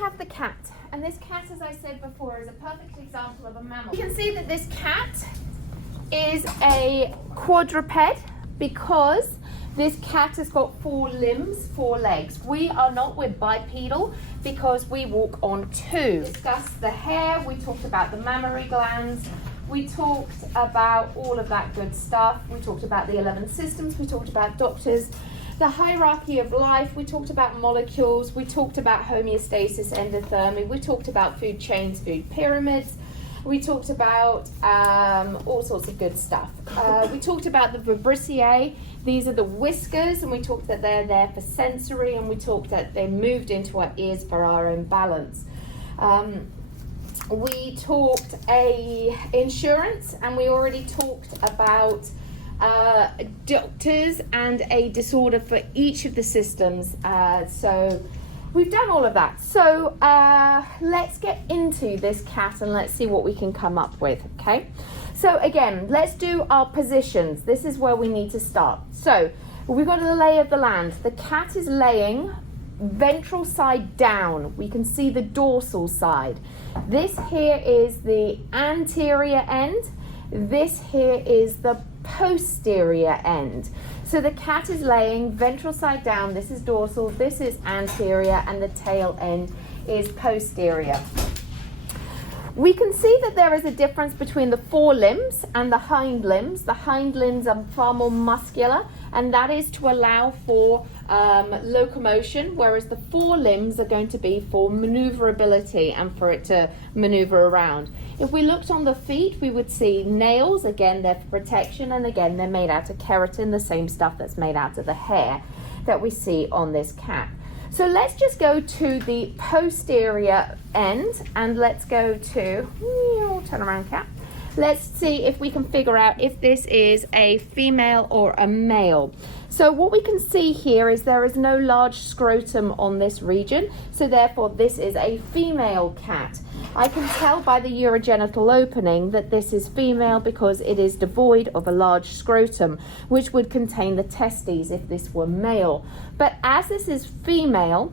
have the cat, and this cat, as I said before, is a perfect example of a mammal. You can see that this cat is a quadruped because this cat has got 4 limbs, 4 legs. We are not, we're bipedal because we walk on 2. We discussed the hair, we talked about the mammary glands, we talked about all of that good stuff. We talked about the 11 systems, we talked about doctors, the hierarchy of life, we talked about molecules, we talked about homeostasis, endothermy, we talked about food chains, food pyramids, we talked about all sorts of good stuff. We talked about the vibrissae. These are the whiskers, and we talked that they're there for sensory, and we talked that they moved into our ears for our own balance. We talked insurance, and we already talked about doctors and a disorder for each of the systems. So we've done all of that. So let's get into this cat and let's see what we can come up with, okay? So again, let's do our positions. This is where we need to start. So we've got the lay of the land. The cat is laying ventral side down. We can see the dorsal side. This here is the anterior end. This here is the posterior end. So the cat is laying ventral side down. This is dorsal, this is anterior, and the tail end is posterior. We can see that there is a difference between the forelimbs and the hind limbs. The hind limbs are far more muscular, and that is to allow for locomotion, whereas the forelimbs are going to be for maneuverability and for it to maneuver around. If we looked on the feet, we would see nails. Again, they're for protection, and again, they're made out of keratin, the same stuff that's made out of the hair that we see on this cat. So let's just go to the posterior end, and let's go to, turn around cat. Let's see if we can figure out if this is a female or a male. So what we can see here is there is no large scrotum on this region, so therefore this is a female cat. I can tell by the urogenital opening that this is female because it is devoid of a large scrotum, which would contain the testes if this were male. But as this is female,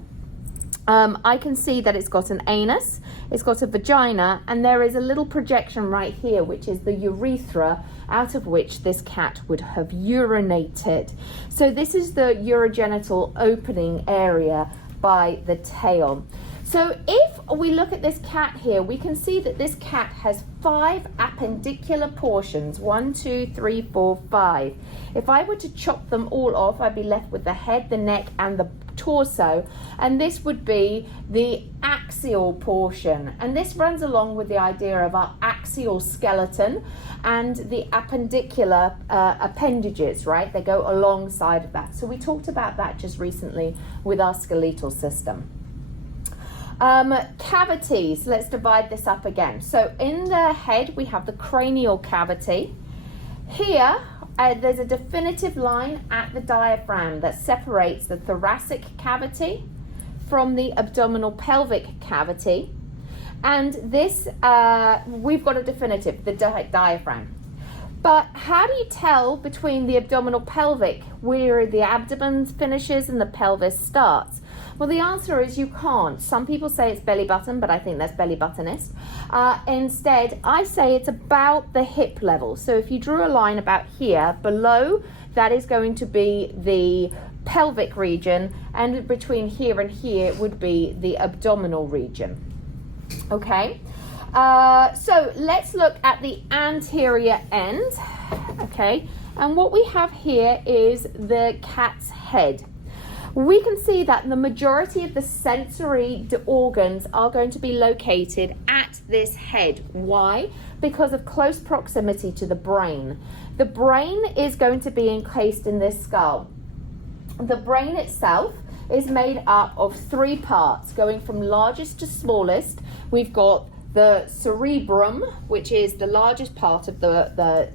I can see that it's got an anus, it's got a vagina, and there is a little projection right here, which is the urethra, out of which this cat would have urinated. So this is the urogenital opening area by the tail. So if we look at this cat here, we can see that this cat has 5 appendicular portions. 1, 2, 3, 4, 5. If I were to chop them all off, I'd be left with the head, the neck, and the torso, and this would be the axial portion. And this runs along with the idea of our axial skeleton and the appendicular appendages, right? They go alongside of that. So we talked about that just recently with our skeletal system. Cavities, let's divide this up again. So in the head, we have the cranial cavity. Here, there's a definitive line at the diaphragm that separates the thoracic cavity from the abdominal pelvic cavity. And this, we've got a definitive, the diaphragm. But how do you tell between the abdominal pelvic where the abdomen finishes and the pelvis starts? Well, the answer is you can't. Some people say it's belly button, but I think that's belly buttonist. Instead, I say it's about the hip level. So if you drew a line about here, below, that is going to be the pelvic region, and between here and here would be the abdominal region. Okay? So let's look at the anterior end. Okay? And what we have here is the cat's head. We can see that the majority of the sensory organs are going to be located at this head. Why? Because of close proximity to the brain. The brain is going to be encased in this skull. The brain itself is made up of 3 parts, going from largest to smallest. We've got the cerebrum, which is the largest part of the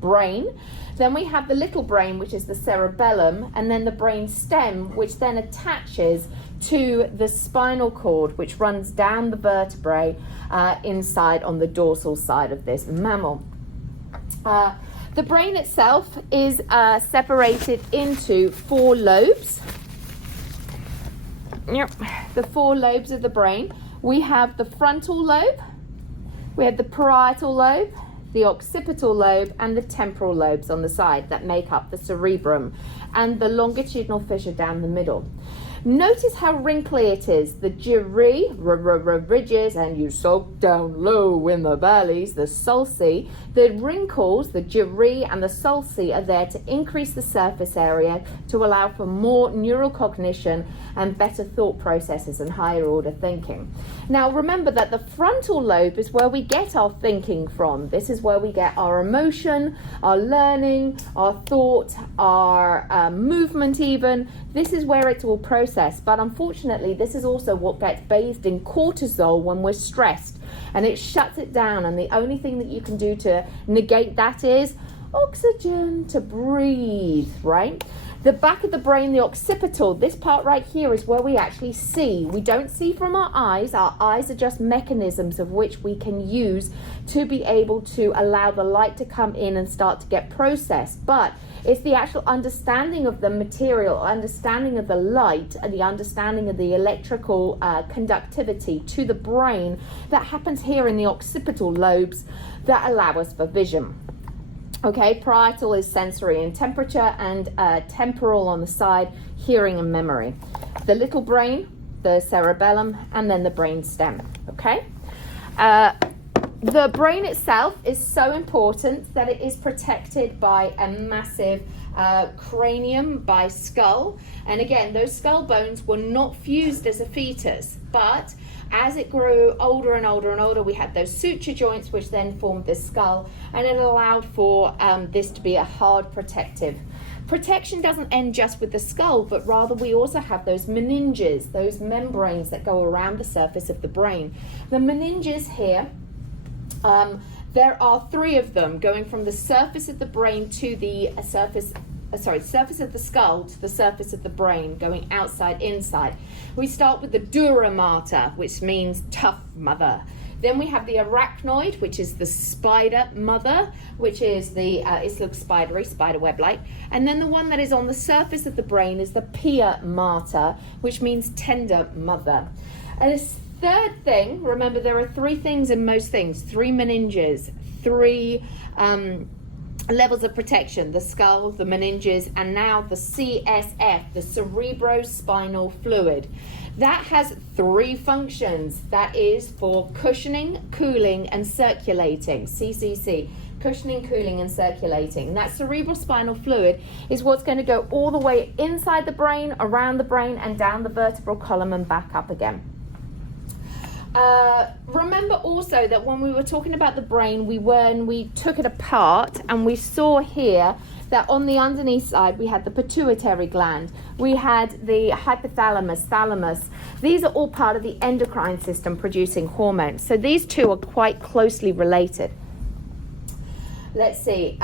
brain. Then we have the little brain, which is the cerebellum, and then the brain stem, which then attaches to the spinal cord, which runs down the vertebrae inside on the dorsal side of this mammal. The brain itself is separated into 4 lobes. the 4 lobes of the brain. We have the frontal lobe, we have the parietal lobe, the occipital lobe, and the temporal lobes on the side that make up the cerebrum, and the longitudinal fissure down the middle. Notice how wrinkly it is. The gyri, ridges, and you soak down low in the valleys, the sulci. The wrinkles, the gyri and the sulci, are there to increase the surface area to allow for more neural cognition and better thought processes and higher order thinking. Now remember that the frontal lobe is where we get our thinking from. This is where we get our emotion, our learning, our thought, our movement even. This is where it's all processed, but unfortunately this is also what gets bathed in cortisol when we're stressed, and it shuts it down, and the only thing that you can do to negate that is oxygen, to breathe, right? The back of the brain, the occipital, this part right here is where we actually see. We don't see from our eyes. Our eyes are just mechanisms of which we can use to be able to allow the light to come in and start to get processed. But it's the actual understanding of the material, understanding of the light, and the understanding of the electrical conductivity to the brain that happens here in the occipital lobes that allow us for vision. Okay, parietal is sensory and temperature, and temporal on the side, hearing and memory. The little brain, the cerebellum, and then the brain stem. Okay, the brain itself is so important that it is protected by a massive cranium, by skull. And again, those skull bones were not fused as a fetus, but as it grew older and older and older, we had those suture joints, which then formed this skull, and it allowed for this to be a hard protective. Protection doesn't end just with the skull, but rather we also have those meninges, those membranes that go around the surface of the brain. The meninges here, there are 3 of them going from the surface of the brain to the surface of the skull to the surface of the brain, going outside, inside. We start with the dura mater, which means tough mother. Then we have the arachnoid, which is the spider mother, which is the, it looks spidery, spider web-like. And then the one that is on the surface of the brain is the pia mater, which means tender mother. And this third thing, remember there are 3 things in most things, 3 meninges, 3 levels of protection: the skull, the meninges, and now the CSF, the cerebrospinal fluid. That has 3 functions. That is for cushioning, cooling, and circulating. CCC, cushioning, cooling, and circulating. And that cerebrospinal fluid is what's going to go all the way inside the brain, around the brain, and down the vertebral column and back up again. Remember also that when we were talking about the brain, when we took it apart, and we saw here that on the underneath side we had the pituitary gland, we had the hypothalamus, thalamus. These are all part of the endocrine system producing hormones. So these 2 are quite closely related. Let's see.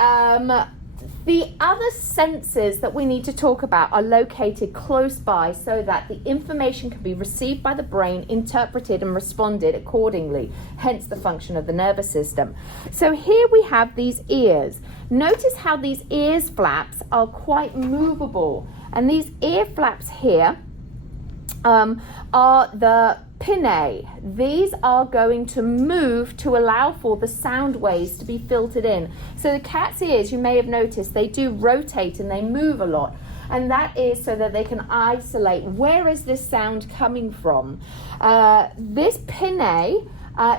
The other senses that we need to talk about are located close by so that the information can be received by the brain, interpreted and responded accordingly, hence the function of the nervous system. So here we have these ears. Notice how these ears flaps are quite movable, and these ear flaps here are the pinnae. These are going to move to allow for the sound waves to be filtered in. So the cat's ears, you may have noticed, they do rotate and they move a lot. And that is so that they can isolate where is this sound coming from. This pinnae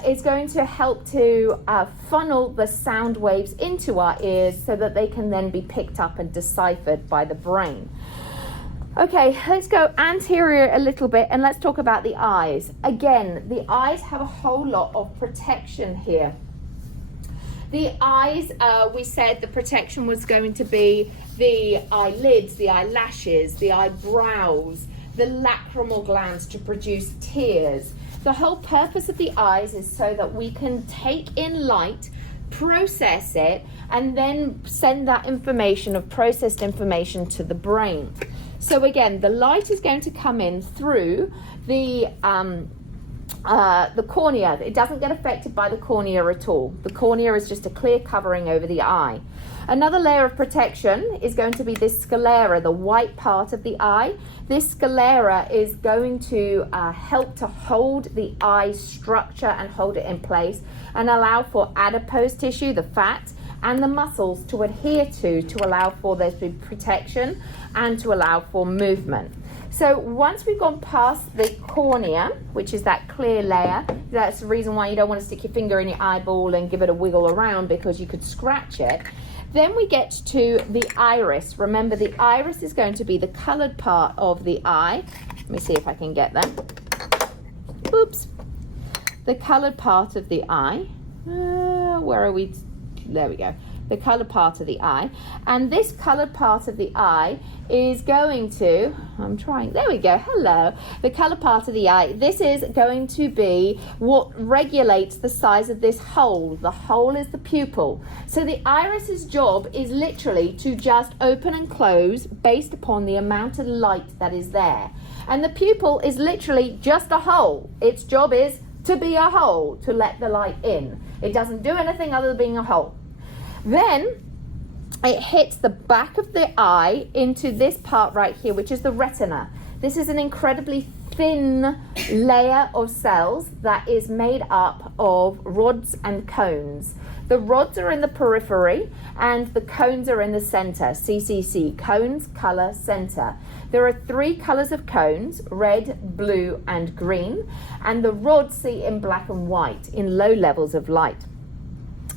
is going to help to funnel the sound waves into our ears so that they can then be picked up and deciphered by the brain. Okay, let's go anterior a little bit and let's talk about the eyes. Again, the eyes have a whole lot of protection here. The eyes, we said the protection was going to be the eyelids, the eyelashes, the eyebrows, the lacrimal glands to produce tears. The whole purpose of the eyes is so that we can take in light, process it, and then send that information of processed information to the brain. So again, the light is going to come in through the the cornea. It doesn't get affected by the cornea at all. The cornea is just a clear covering over the eye. Another layer of protection is going to be this sclera, the white part of the eye. This sclera is going to help to hold the eye structure and hold it in place and allow for adipose tissue, the fat, and the muscles to adhere to allow for there to be protection and to allow for movement. So once we've gone past the cornea, which is that clear layer, that's the reason why you don't want to stick your finger in your eyeball and give it a wiggle around, because you could scratch it. Then we get to the iris. Remember, the iris is going to be the colored part of the eye. Let me see if I can get that. Oops. The colored part of the eye. Where are we? There we go. The colored part of the eye. And this colored part of the eye is going to, there we go, hello. The colored part of the eye, this is going to be what regulates the size of this hole. The hole is the pupil. So the iris's job is literally to just open and close based upon the amount of light that is there. And the pupil is literally just a hole. Its job is to be a hole, to let the light in. It doesn't do anything other than being a hole. Then it hits the back of the eye into this part right here, which is the retina. This is an incredibly thin layer of cells that is made up of rods and cones. The rods are in the periphery and the cones are in the center. CCC, cones, color, center. There are 3 colors of cones, red, blue, and green, and the rods see in black and white in low levels of light.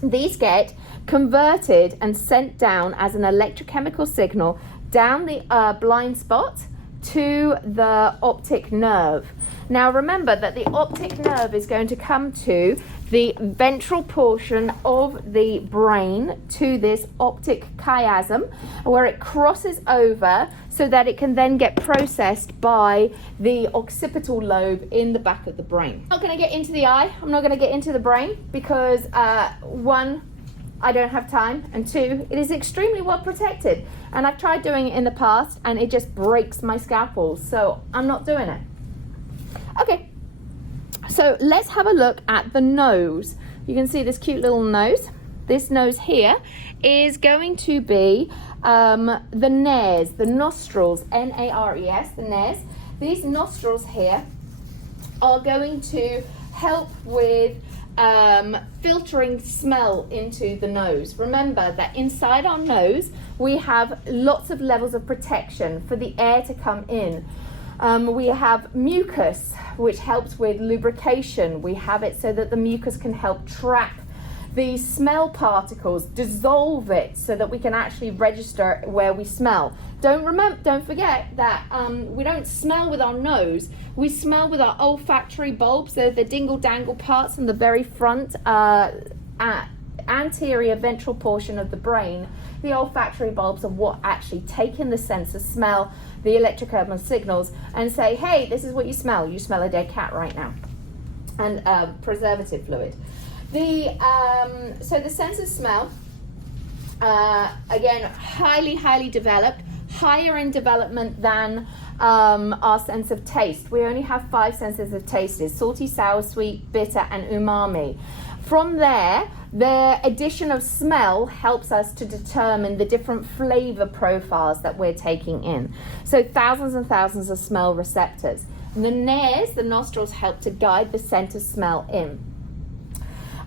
These get converted and sent down as an electrochemical signal down the blind spot to the optic nerve. Now remember that the optic nerve is going to come to the ventral portion of the brain, to this optic chiasm, where it crosses over so that it can then get processed by the occipital lobe in the back of the brain. I'm not going to get into the eye, I'm not going to get into the brain, because 1, I don't have time, and 2, it is extremely well protected, and I've tried doing it in the past and it just breaks my scalpel, so I'm not doing it. Okay, so let's have a look at the nose. You can see this cute little nose. This nose here is going to be the nares, the nostrils, N-A-R-E-S, the nares. These nostrils here are going to help with filtering smell into the nose. Remember that inside our nose we have lots of levels of protection for the air to come in. We have mucus, which helps with lubrication. We have it so that the mucus can help trap the smell particles, dissolve it so that we can actually register where we smell. Don't forget that we don't smell with our nose. We smell with our olfactory bulbs. They're the dingle-dangle parts in the very front anterior ventral portion of the brain. The olfactory bulbs are what actually take in the sense of smell, the electrochemical signals, and say, hey, this is what you smell. You smell a dead cat right now. And preservative fluid. So the sense of smell, again, highly developed, higher in development than our sense of taste. We only have 5 senses of taste: salty, sour, sweet, bitter, and umami. From there, the addition of smell helps us to determine the different flavor profiles that we're taking in. So thousands and thousands of smell receptors. And the nares, the nostrils, help to guide the scent of smell in.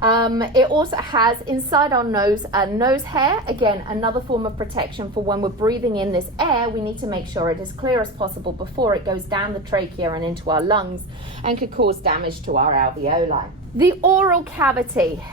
It also has inside our nose a nose hair. Again, another form of protection for when we're breathing in this air. We need to make sure it is clear as possible before it goes down the trachea and into our lungs and could cause damage to our alveoli. The oral cavity.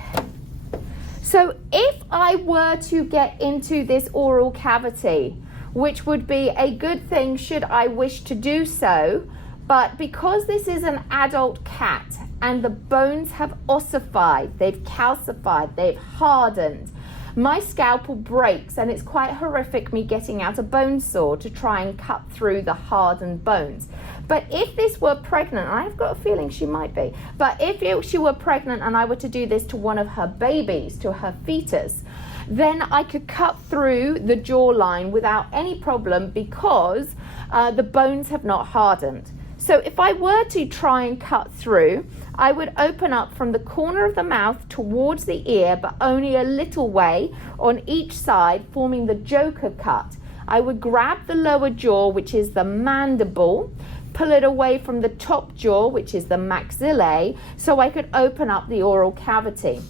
So if I were to get into this oral cavity, which would be a good thing should I wish to do so, but because this is an adult cat and the bones have ossified, they've calcified, they've hardened, my scalpel breaks, and it's quite horrific me getting out a bone saw to try and cut through the hardened bones. But if this were pregnant, and I've got a feeling she might be, but if she were pregnant and I were to do this to one of her babies, to her fetus, then I could cut through the jawline without any problem because the bones have not hardened. So if I were to try and cut through, I would open up from the corner of the mouth towards the ear, but only a little way on each side, forming the Joker cut. I would grab the lower jaw, which is the mandible, pull it away from the top jaw, which is the maxillae, so I could open up the oral cavity.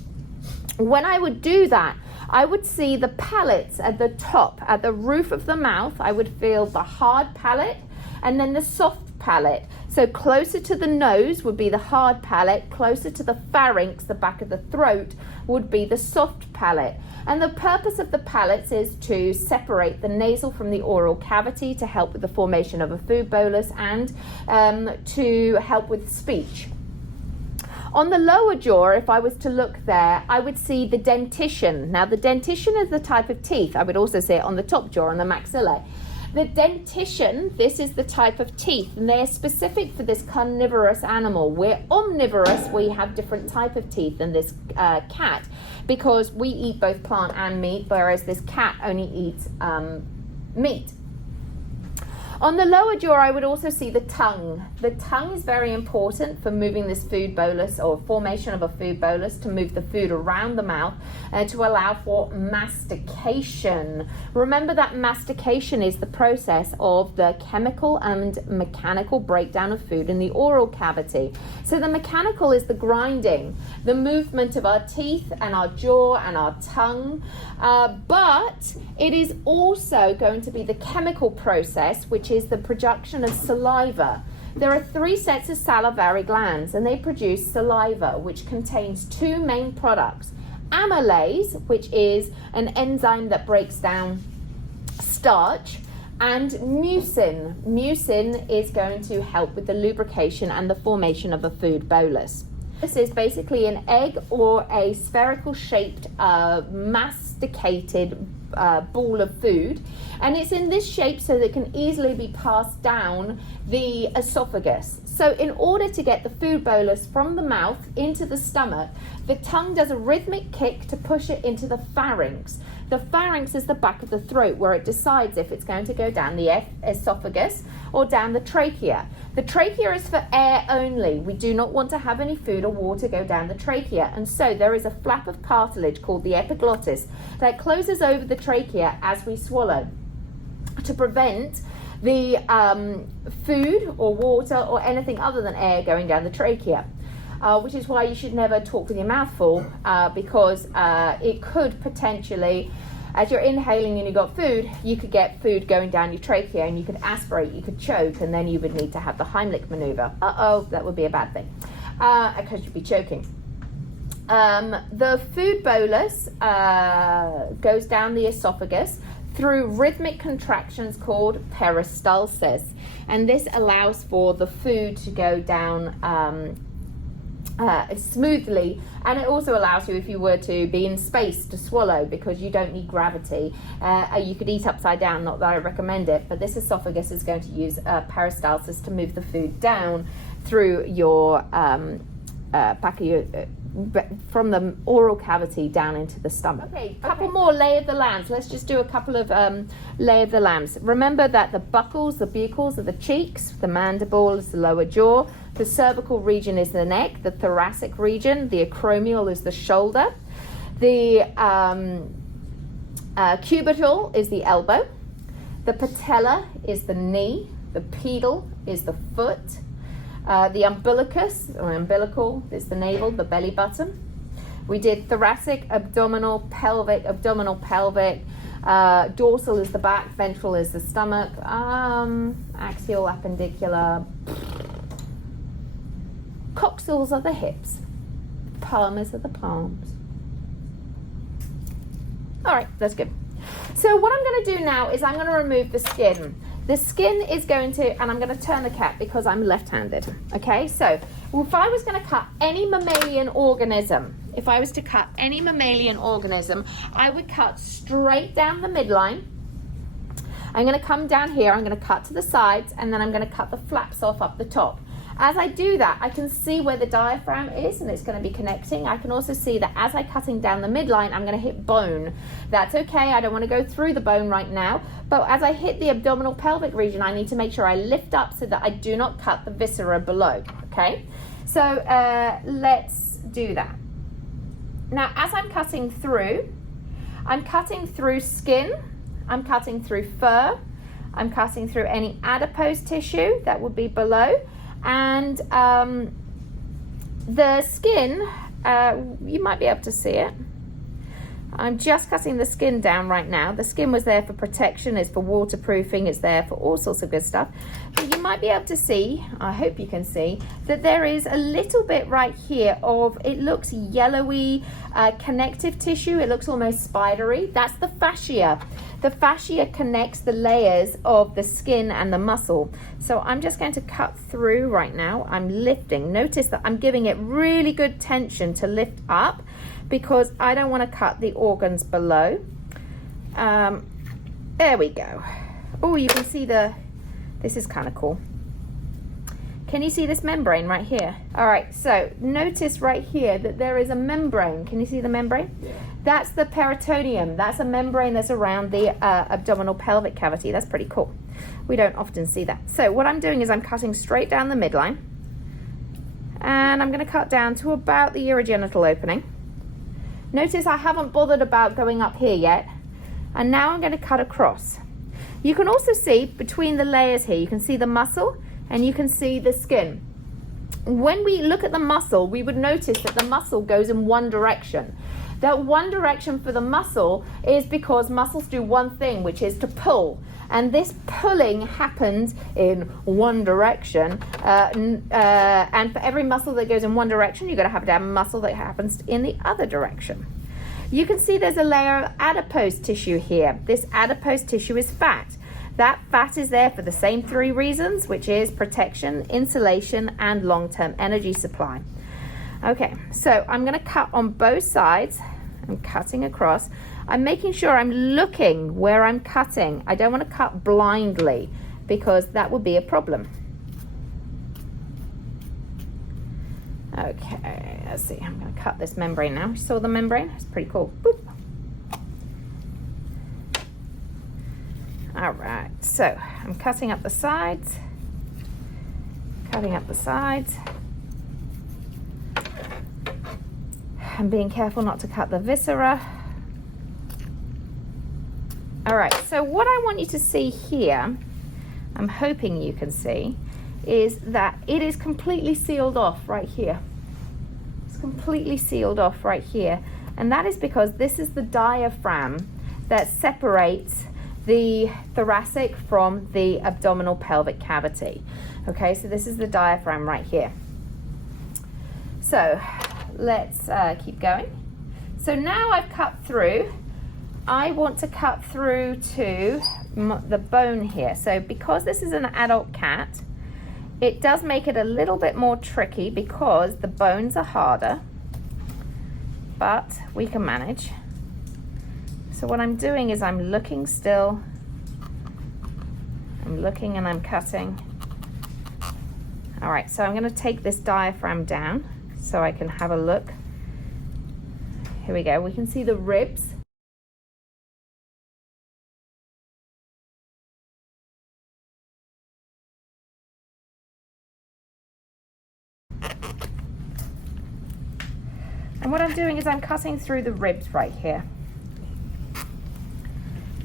When I would do that, I would see the palates at the top, at the roof of the mouth. I would feel the hard palate and then the soft palate. So closer to the nose would be the hard palate, closer to the pharynx, the back of the throat, would be the soft palate. And the purpose of the palates is to separate the nasal from the oral cavity to help with the formation of a food bolus and to help with speech. On the lower jaw, if I was to look there, I would see the dentition. Now, the dentition is the type of teeth. I would also see it on the top jaw, on the maxillae. The dentition, this is the type of teeth, and they're specific for this carnivorous animal. We're omnivorous, we have different type of teeth than this cat, because we eat both plant and meat, whereas this cat only eats meat. On the lower jaw, I would also see the tongue. The tongue is very important for moving this food bolus or formation of a food bolus, to move the food around the mouth and to allow for mastication. Remember that mastication is the process of the chemical and mechanical breakdown of food in the oral cavity. So the mechanical is the grinding, the movement of our teeth and our jaw and our tongue, but it is also going to be the chemical process, which is the production of saliva. There are 3 sets of salivary glands, and they produce saliva, which contains 2 main products. Amylase, which is an enzyme that breaks down starch, and mucin. Mucin is going to help with the lubrication and the formation of a food bolus. This is basically an egg or a spherical shaped masticated ball of food, and it's in this shape so that it can easily be passed down the esophagus. So in order to get the food bolus from the mouth into the stomach, the tongue does a rhythmic kick to push it into the pharynx. The pharynx is the back of the throat, where it decides if it's going to go down the esophagus or down the trachea. The trachea is for air only. We do not want to have any food or water go down the trachea, and so there is a flap of cartilage called the epiglottis that closes over the trachea as we swallow to prevent the food or water or anything other than air going down the trachea. Which is why you should never talk with your mouth full, because it could potentially, as you're inhaling and you've got food, you could get food going down your trachea and you could aspirate, you could choke, and then you would need to have the Heimlich maneuver. That would be a bad thing, because you'd be choking. The food bolus goes down the esophagus through rhythmic contractions called peristalsis, and this allows for the food to go down smoothly, and it also allows you, if you were to be in space, to swallow, because you don't need gravity. You could eat upside down, not that I recommend it, but this esophagus is going to use peristalsis to move the food down through your back of your from the oral cavity down into the stomach. Okay, a couple more lay of the lambs. Let's just do a couple of lay of the lambs. Remember that the buccals, the buccals are the cheeks, the mandible is the lower jaw, the cervical region is the neck, the thoracic region, the acromial is the shoulder, the cubital is the elbow, the patella is the knee, the pedal is the foot, the umbilicus, or umbilical, is the navel, the belly button. We did thoracic, abdominal, pelvic, dorsal is the back, ventral is the stomach, axial, appendicular, coxals are the hips, palmars are the palms. All right, that's good. So what I'm going to do now is I'm going to remove the skin. The skin is going to, and I'm going to turn the cat because I'm left-handed. Okay, so if I was going to cut any mammalian organism, I would cut straight down the midline. I'm going to come down here, I'm going to cut to the sides, and then I'm going to cut the flaps off up the top. As I do that, I can see where the diaphragm is, and it's going to be connecting. I can also see that as I'm cutting down the midline, I'm going to hit bone. That's okay, I don't want to go through the bone right now, but as I hit the abdominal pelvic region, I need to make sure I lift up so that I do not cut the viscera below, okay? So let's do that. Now, as I'm cutting through skin, I'm cutting through fur, I'm cutting through any adipose tissue that would be below, and the skin, you might be able to see it. I'm just cutting the skin down right now. The skin was there for protection, it's for waterproofing, it's there for all sorts of good stuff. But you might be able to see, I hope you can see, that there is a little bit right here of, it looks yellowy connective tissue. It looks almost spidery. That's the fascia. The fascia connects the layers of the skin and the muscle. So I'm just going to cut through right now. I'm lifting. Notice that I'm giving it really good tension to lift up, because I don't want to cut the organs below. There we go. Oh, you can see this is kind of cool. Can you see this membrane right here? All right, so notice right here that there is a membrane. Can you see the membrane? Yeah. That's the peritoneum. That's a membrane that's around the abdominal pelvic cavity. That's pretty cool. We don't often see that. So what I'm doing is I'm cutting straight down the midline, and I'm going to cut down to about the urogenital opening. Notice I haven't bothered about going up here yet. And now I'm going to cut across. You can also see between the layers here, you can see the muscle and you can see the skin. When we look at the muscle, we would notice that the muscle goes in one direction. That one direction for the muscle is because muscles do one thing, which is to pull. And this pulling happens in one direction. And for every muscle that goes in one direction, you're going to have a muscle that happens in the other direction. You can see there's a layer of adipose tissue here. This adipose tissue is fat. That fat is there for the same three reasons, which is protection, insulation, and long-term energy supply. Okay, so I'm going to cut on both sides. I'm cutting across. I'm making sure I'm looking where I'm cutting. I don't want to cut blindly because that would be a problem. Okay, let's see. I'm going to cut this membrane now. You saw the membrane? It's pretty cool. Boop. All right, so I'm cutting up the sides. Cutting up the sides. I'm being careful not to cut the viscera. All right, so what I want you to see here, I'm hoping you can see, is that it is completely sealed off right here. It's completely sealed off right here. And that is because this is the diaphragm that separates the thoracic from the abdominal pelvic cavity. Okay, so this is the diaphragm right here. So let's keep going. So now I've cut through. I want to cut through to the bone here. So because this is an adult cat, it does make it a little bit more tricky because the bones are harder, but we can manage. So what I'm doing is I'm looking still. I'm looking and I'm cutting. All right, so I'm going to take this diaphragm down so I can have a look. Here we go. We can see the ribs. And what I'm doing is I'm cutting through the ribs right here.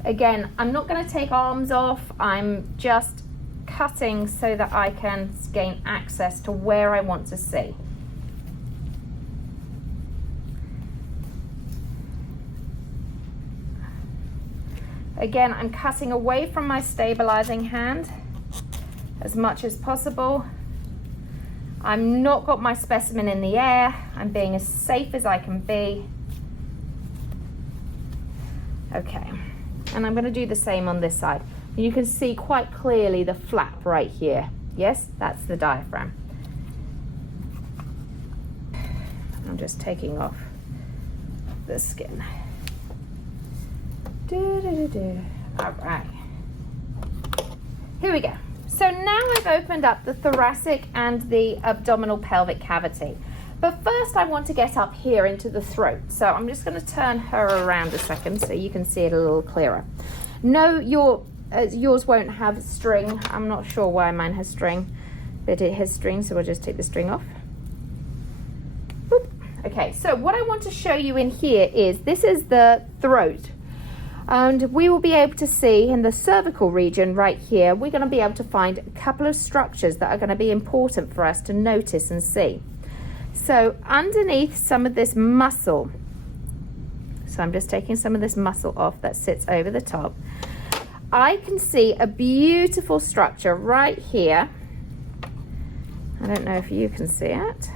Again, I'm not going to take arms off. I'm just cutting so that I can gain access to where I want to see. Again, I'm cutting away from my stabilizing hand as much as possible. I've not got my specimen in the air. I'm being as safe as I can be. Okay, and I'm going to do the same on this side. You can see quite clearly the flap right here. Yes, that's the diaphragm. I'm just taking off the skin. All right, here we go. So now I've opened up the thoracic and the abdominal pelvic cavity. But first I want to get up here into the throat. So I'm just going to turn her around a second so you can see it a little clearer. No, yours won't have string. I'm not sure why mine has string, but it has string, so we'll just take the string off. Boop. Okay, so what I want to show you in here is, this is the throat. And we will be able to see in the cervical region right here, we're going to be able to find a couple of structures that are going to be important for us to notice and see. So underneath some of this muscle, so I'm just taking some of this muscle off that sits over the top, I can see a beautiful structure right here. I don't know if you can see it.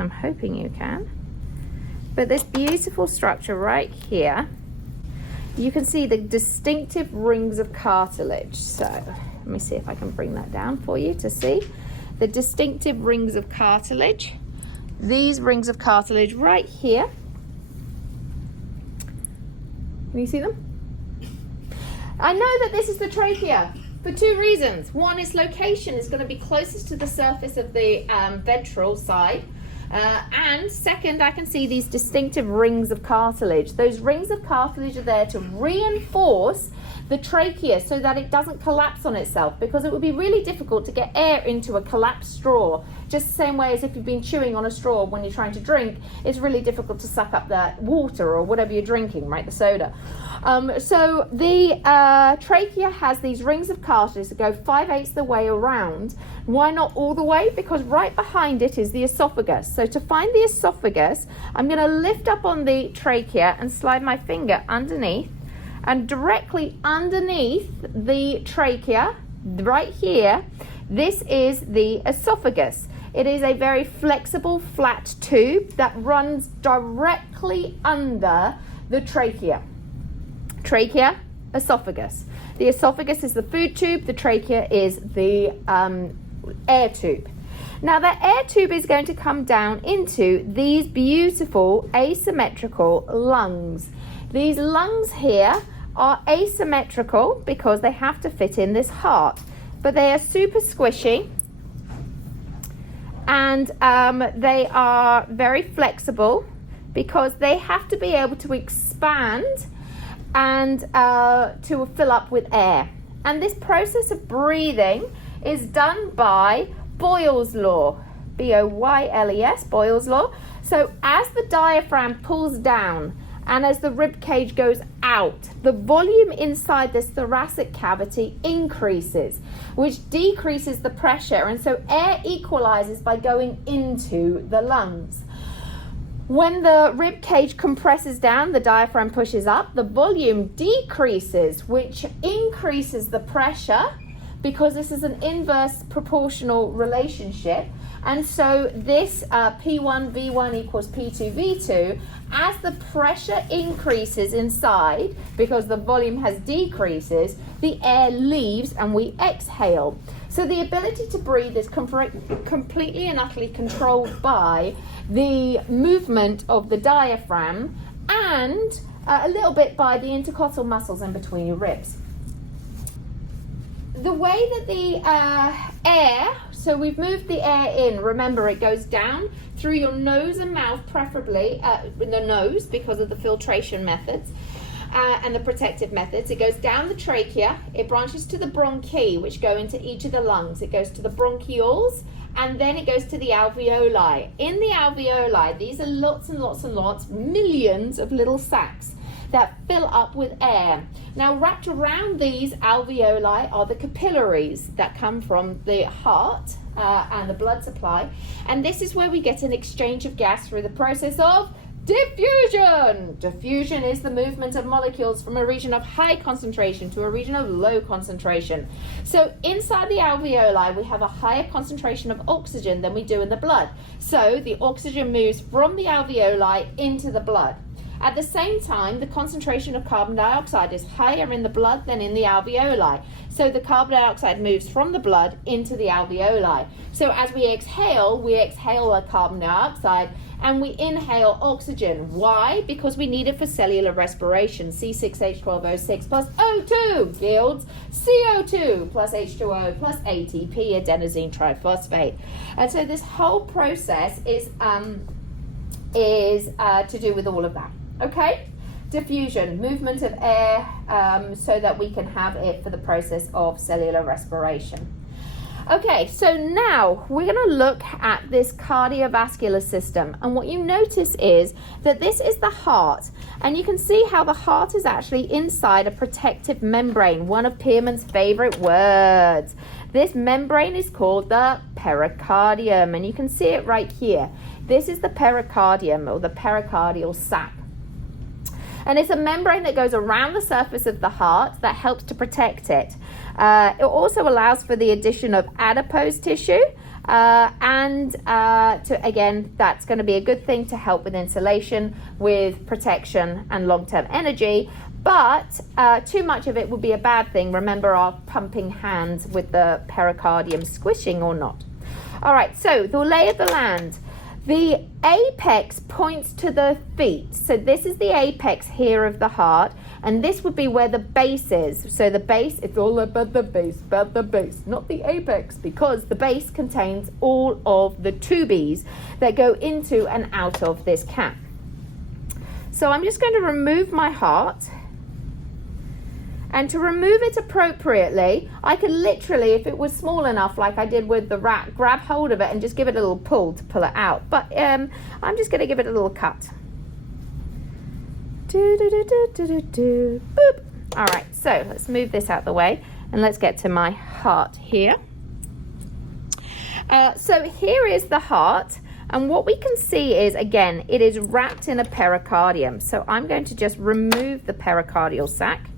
I'm hoping you can. But this beautiful structure right here, you can see the distinctive rings of cartilage. So let me see if I can bring that down for you to see. The distinctive rings of cartilage. These rings of cartilage right here. Can you see them? I know that this is the trachea for two reasons. One, its location is going to be closest to the surface of the ventral side. And second, I can see these distinctive rings of cartilage. Those rings of cartilage are there to reinforce the trachea so that it doesn't collapse on itself, because it would be really difficult to get air into a collapsed straw. Just the same way as if you've been chewing on a straw when you're trying to drink, it's really difficult to suck up that water or whatever you're drinking, right, the soda. So the trachea has these rings of cartilage that go 5/8 the way around. Why not all the way? Because right behind it is the esophagus. So to find the esophagus, I'm going to lift up on the trachea and slide my finger underneath, and directly underneath the trachea, right here, this is the esophagus. It is a very flexible, flat tube that runs directly under the trachea. Trachea, esophagus. The esophagus is the food tube, the trachea is the air tube. Now that air tube is going to come down into these beautiful asymmetrical lungs. These lungs here are asymmetrical because they have to fit in this heart, but they are super squishy, and they are very flexible because they have to be able to expand and to fill up with air. And this process of breathing is done by Boyle's law, B-O-Y-L-E-S, Boyle's law. So as the diaphragm pulls down and as the rib cage goes out, the volume inside this thoracic cavity increases, which decreases the pressure, and so air equalizes by going into the lungs. When the rib cage compresses down, the diaphragm pushes up, the volume decreases, which increases the pressure, because this is an inverse proportional relationship. And so this P1 V1 equals P2 V2, as the pressure increases inside, because the volume has decreases, the air leaves and we exhale. So the ability to breathe is completely and utterly controlled by the movement of the diaphragm and a little bit by the intercostal muscles in between your ribs. The way that the air, so we've moved the air in, remember it goes down through your nose and mouth, preferably in the nose because of the filtration methods and the protective methods. It goes down the trachea, it branches to the bronchi, which go into each of the lungs. It goes to the bronchioles, and then it goes to the alveoli. In the alveoli, these are lots and lots and lots, millions of little sacs that fill up with air. Now wrapped around these alveoli are the capillaries that come from the heart and the blood supply, and this is where we get an exchange of gas through the process of diffusion. Diffusion is the movement of molecules from a region of high concentration to a region of low concentration. So inside the alveoli we have a higher concentration of oxygen than we do in the blood. So the oxygen moves from the alveoli into the blood. At the same time, the concentration of carbon dioxide is higher in the blood than in the alveoli. So the carbon dioxide moves from the blood into the alveoli. So as we exhale the carbon dioxide and we inhale oxygen. Why? Because we need it for cellular respiration. C6H12O6 plus O2 yields CO2 plus H2O plus ATP, adenosine triphosphate. And so this whole process is to do with all of that. Okay? Diffusion, movement of air, so that we can have it for the process of cellular respiration. Okay, so now we're going to look at this cardiovascular system, and what you notice is that this is the heart, and you can see how the heart is actually inside a protective membrane, one of Pearman's favorite words. This membrane is called the pericardium, and you can see it right here. This is the pericardium, or the pericardial sac. And it's a membrane that goes around the surface of the heart that helps to protect it. It also allows for the addition of adipose tissue, and again, that's going to be a good thing to help with insulation, with protection and long-term energy. But too much of it would be a bad thing. Remember our pumping hands with the pericardium squishing or not. All right, so the lay of the land. The apex points to the feet. So this is the apex here of the heart, and this would be where the base is. So the base, it's all about the base, not the apex, because the base contains all of the tubies that go into and out of this cap. So I'm just going to remove my heart. And to remove it appropriately, I could literally, if it was small enough, like I did with the rat, grab hold of it and just give it a little pull to pull it out. But I'm just going to give it a little cut. Boop. All right, so let's move this out the way and let's get to my heart here. So here is the heart. And what we can see is, again, it is wrapped in a pericardium. So I'm going to just remove the pericardial sac.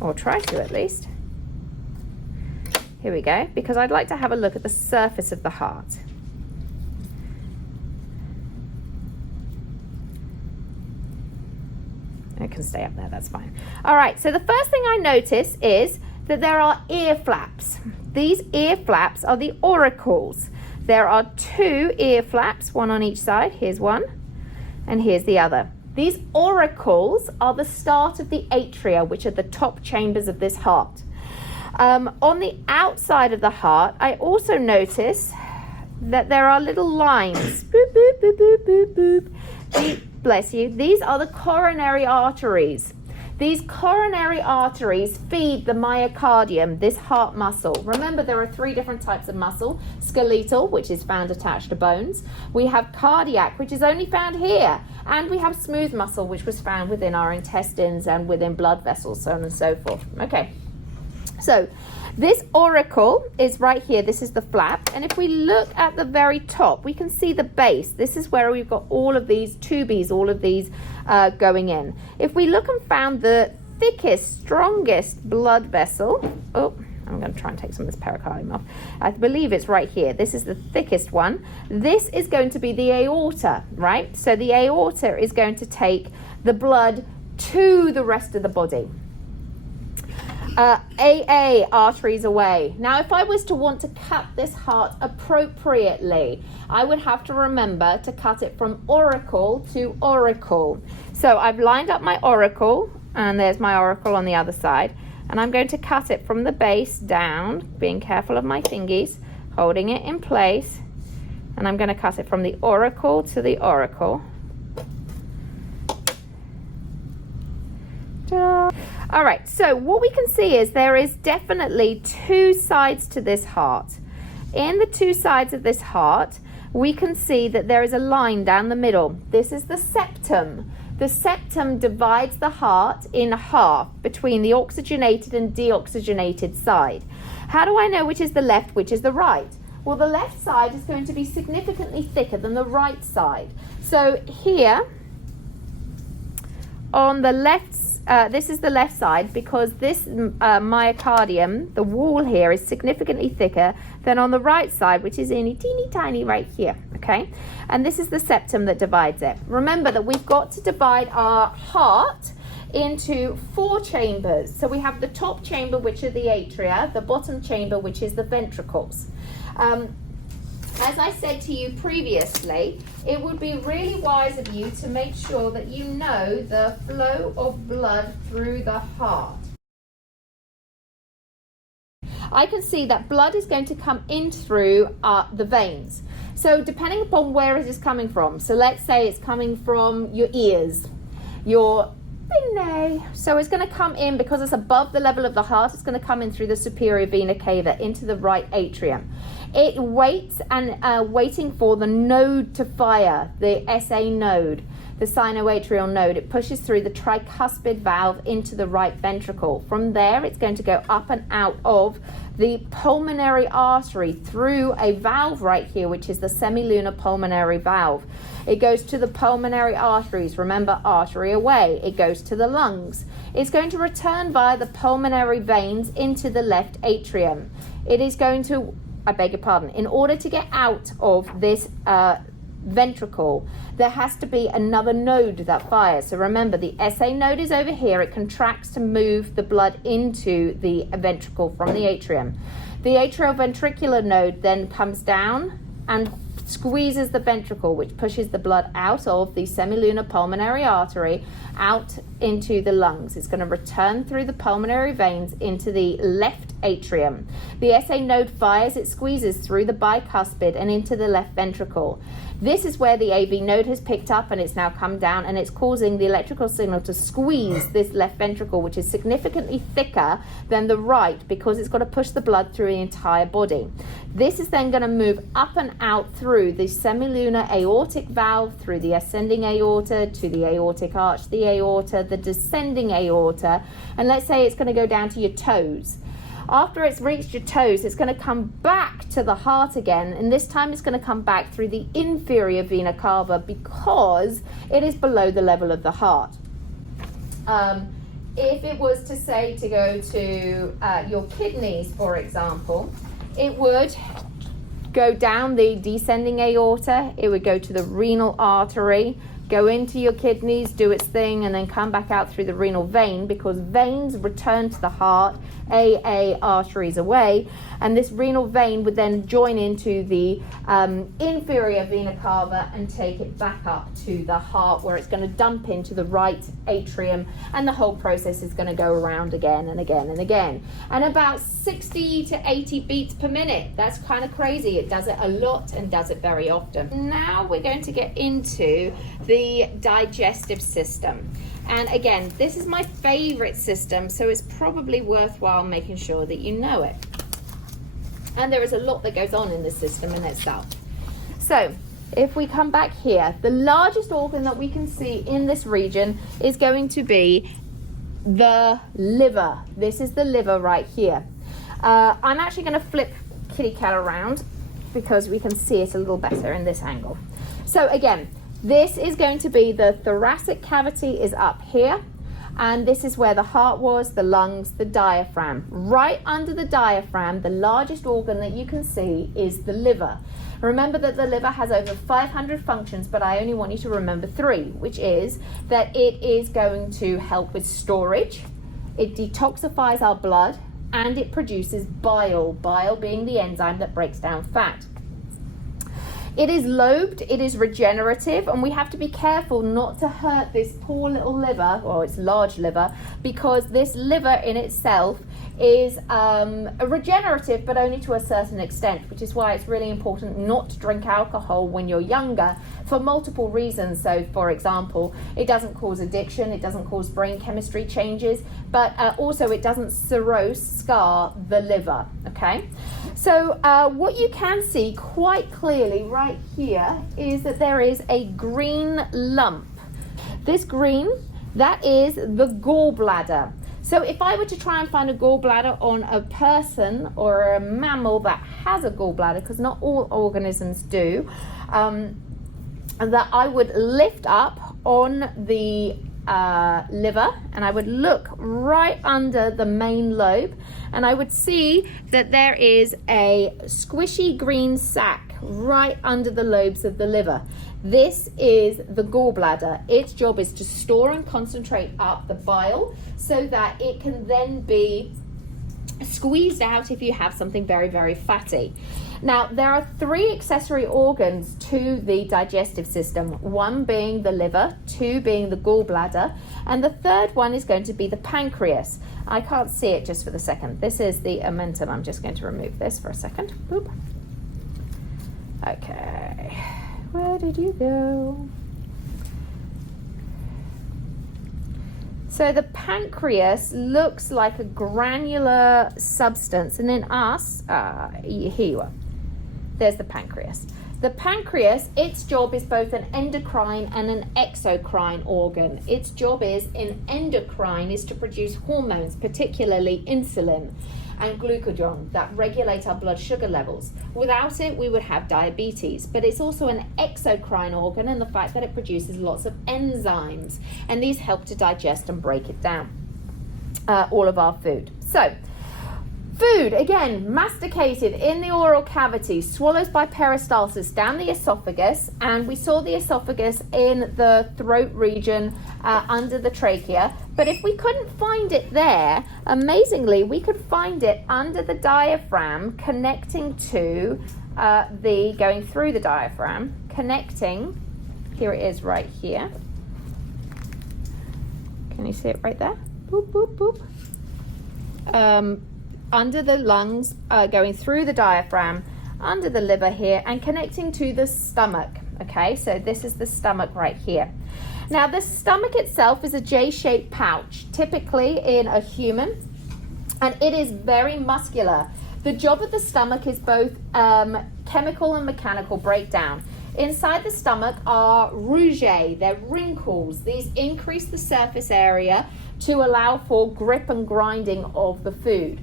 Or try to at least. Here we go, because I'd like to have a look at the surface of the heart. It can stay up there, that's fine. All right, so the first thing I notice is that there are ear flaps. These ear flaps are the auricles. There are two ear flaps, one on each side. Here's one, and here's the other. These auricles are the start of the atria, which are the top chambers of this heart. On the outside of the heart, I also notice that there are little lines. Boop, boop, boop, boop, boop, boop. Bless you. These are the coronary arteries. These coronary arteries feed the myocardium, this heart muscle. Remember, there are three different types of muscle. Skeletal, which is found attached to bones. We have cardiac, which is only found here. And we have smooth muscle, which was found within our intestines and within blood vessels, so on and so forth. Okay, so this auricle is right here. This is the flap. And if we look at the very top, we can see the base. This is where we've got all of these tubies, all of these going in. If we look and found the thickest, strongest blood vessel, I'm going to try and take some of this pericardium off. I believe it's right here. This is the thickest one. This is going to be the aorta, right? So the aorta is going to take the blood to the rest of the body. AA, arteries away. Now, if I was to want to cut this heart appropriately, I would have to remember to cut it from auricle to auricle. So I've lined up my auricle, and there's my auricle on the other side. And I'm going to cut it from the base down, being careful of my fingies, holding it in place. And I'm going to cut it from the auricle to the auricle. Ta-da. All right, so what we can see is there is definitely two sides to this heart. In the two sides of this heart, we can see that there is a line down the middle. This is the septum. The septum divides the heart in half between the oxygenated and deoxygenated side. How do I know which is the left, which is the right? Well, the left side is going to be significantly thicker than the right side. So here, on the left this is the left side, because this myocardium, the wall here, is significantly thicker than on the right side, which is teeny tiny right here, okay? And this is the septum that divides it. Remember that we've got to divide our heart into 4 chambers. So we have the top chamber, which are the atria, the bottom chamber, which is the ventricles. As I said to you previously, it would be really wise of you to make sure that you know the flow of blood through the heart. I can see that blood is going to come in through the veins. So depending upon where it is coming from, so let's say it's coming from your ears, your so it's going to come in, because it's above the level of the heart, it's going to come in through the superior vena cava into the right atrium. It waits and waiting for the node to fire, the SA node, the sinoatrial node. It pushes through the tricuspid valve into the right ventricle. From there, it's going to go up and out of the pulmonary artery through a valve right here, which is the semilunar pulmonary valve. It goes to the pulmonary arteries. Remember, artery away. It goes to the lungs. It's going to return via the pulmonary veins into the left atrium. It is going to, I beg your pardon, in order to get out of this ventricle, there has to be another node that fires. So remember, the SA node is over here. It contracts to move the blood into the ventricle from the atrium. The atrioventricular node then comes down and squeezes the ventricle, which pushes the blood out of the semilunar pulmonary artery out into the lungs. It's going to return through the pulmonary veins into the left atrium. The SA node fires, it squeezes through the bicuspid and into the left ventricle. This is where the AV node has picked up, and it's now come down, and it's causing the electrical signal to squeeze this left ventricle, which is significantly thicker than the right, because it's got to push the blood through the entire body. This is then going to move up and out through the semilunar aortic valve, through the ascending aorta, to the aortic arch, the aorta, the descending aorta, and let's say it's going to go down to your toes. After it's reached your toes, it's going to come back to the heart again, and this time it's going to come back through the inferior vena cava, because it is below the level of the heart. If it was to say to go to your kidneys, for example, it would go down the descending aorta, it would go to the renal artery, go into your kidneys, do its thing, and then come back out through the renal vein, because veins return to the heart, AA arteries away, and this renal vein would then join into the inferior vena cava and take it back up to the heart, where it's going to dump into the right atrium, and the whole process is going to go around again and again and again. And about 60 to 80 beats per minute. That's kind of crazy. It does it a lot and does it very often. Now we're going to get into the digestive system. And again, this is my favorite system, so it's probably worthwhile making sure that you know it. And there is a lot that goes on in this system in itself. So if we come back here, the largest organ that we can see in this region is going to be the liver. This is the liver right here. I'm actually going to flip kitty cat around because we can see it a little better in this angle. So again, this is going to be the thoracic cavity is up here, and this is where the heart was, the lungs, the diaphragm. Right under the diaphragm, the largest organ that you can see is the liver. Remember that the liver has over 500 functions, but I only want you to remember 3, which is that it is going to help with storage, it detoxifies our blood, and it produces bile, bile being the enzyme that breaks down fat. It is lobed, it is regenerative, and we have to be careful not to hurt this poor little liver, or its large liver, because this liver in itself is regenerative, but only to a certain extent, which is why it's really important not to drink alcohol when you're younger for multiple reasons. So, for example, it doesn't cause addiction, it doesn't cause brain chemistry changes, but also it doesn't scar the liver, okay? So what you can see quite clearly right here is that there is a green lump. This green, that is the gallbladder. So if I were to try and find a gallbladder on a person or a mammal that has a gallbladder, because not all organisms do, that I would lift up on the liver, and I would look right under the main lobe, and I would see that there is a squishy green sac right under the lobes of the liver. This is the gallbladder. Its job is to store and concentrate up the bile so that it can then be squeezed out if you have something very, very fatty. Now, there are 3 accessory organs to the digestive system, 1 being the liver, 2 being the gallbladder, and the 3rd one is going to be the pancreas. I can't see it just for the second. This is the omentum. I'm just going to remove this for a second. Boop. Okay, where did you go? So the pancreas looks like a granular substance, and in us, here you are. There's the pancreas. The pancreas, its job is both an endocrine and an exocrine organ. Its job is, in endocrine, is to produce hormones, particularly insulin and glucagon, that regulate our blood sugar levels. Without it, we would have diabetes. But it's also an exocrine organ in the fact that it produces lots of enzymes, and these help to digest and break it down, all of our food. So, food, again, masticated in the oral cavity, swallows by peristalsis down the esophagus, and we saw the esophagus in the throat region under the trachea. But if we couldn't find it there, amazingly, we could find it under the diaphragm, connecting to going through the diaphragm, connecting, here it is right here. Can you see it right there? Boop, boop, boop. Under the lungs, going through the diaphragm, under the liver here, and connecting to the stomach. Okay, so this is the stomach right here. Now, the stomach itself is a J-shaped pouch, typically in a human, and it is very muscular. The job of the stomach is both chemical and mechanical breakdown. Inside the stomach are rugae, they're wrinkles. These increase the surface area to allow for grip and grinding of the food.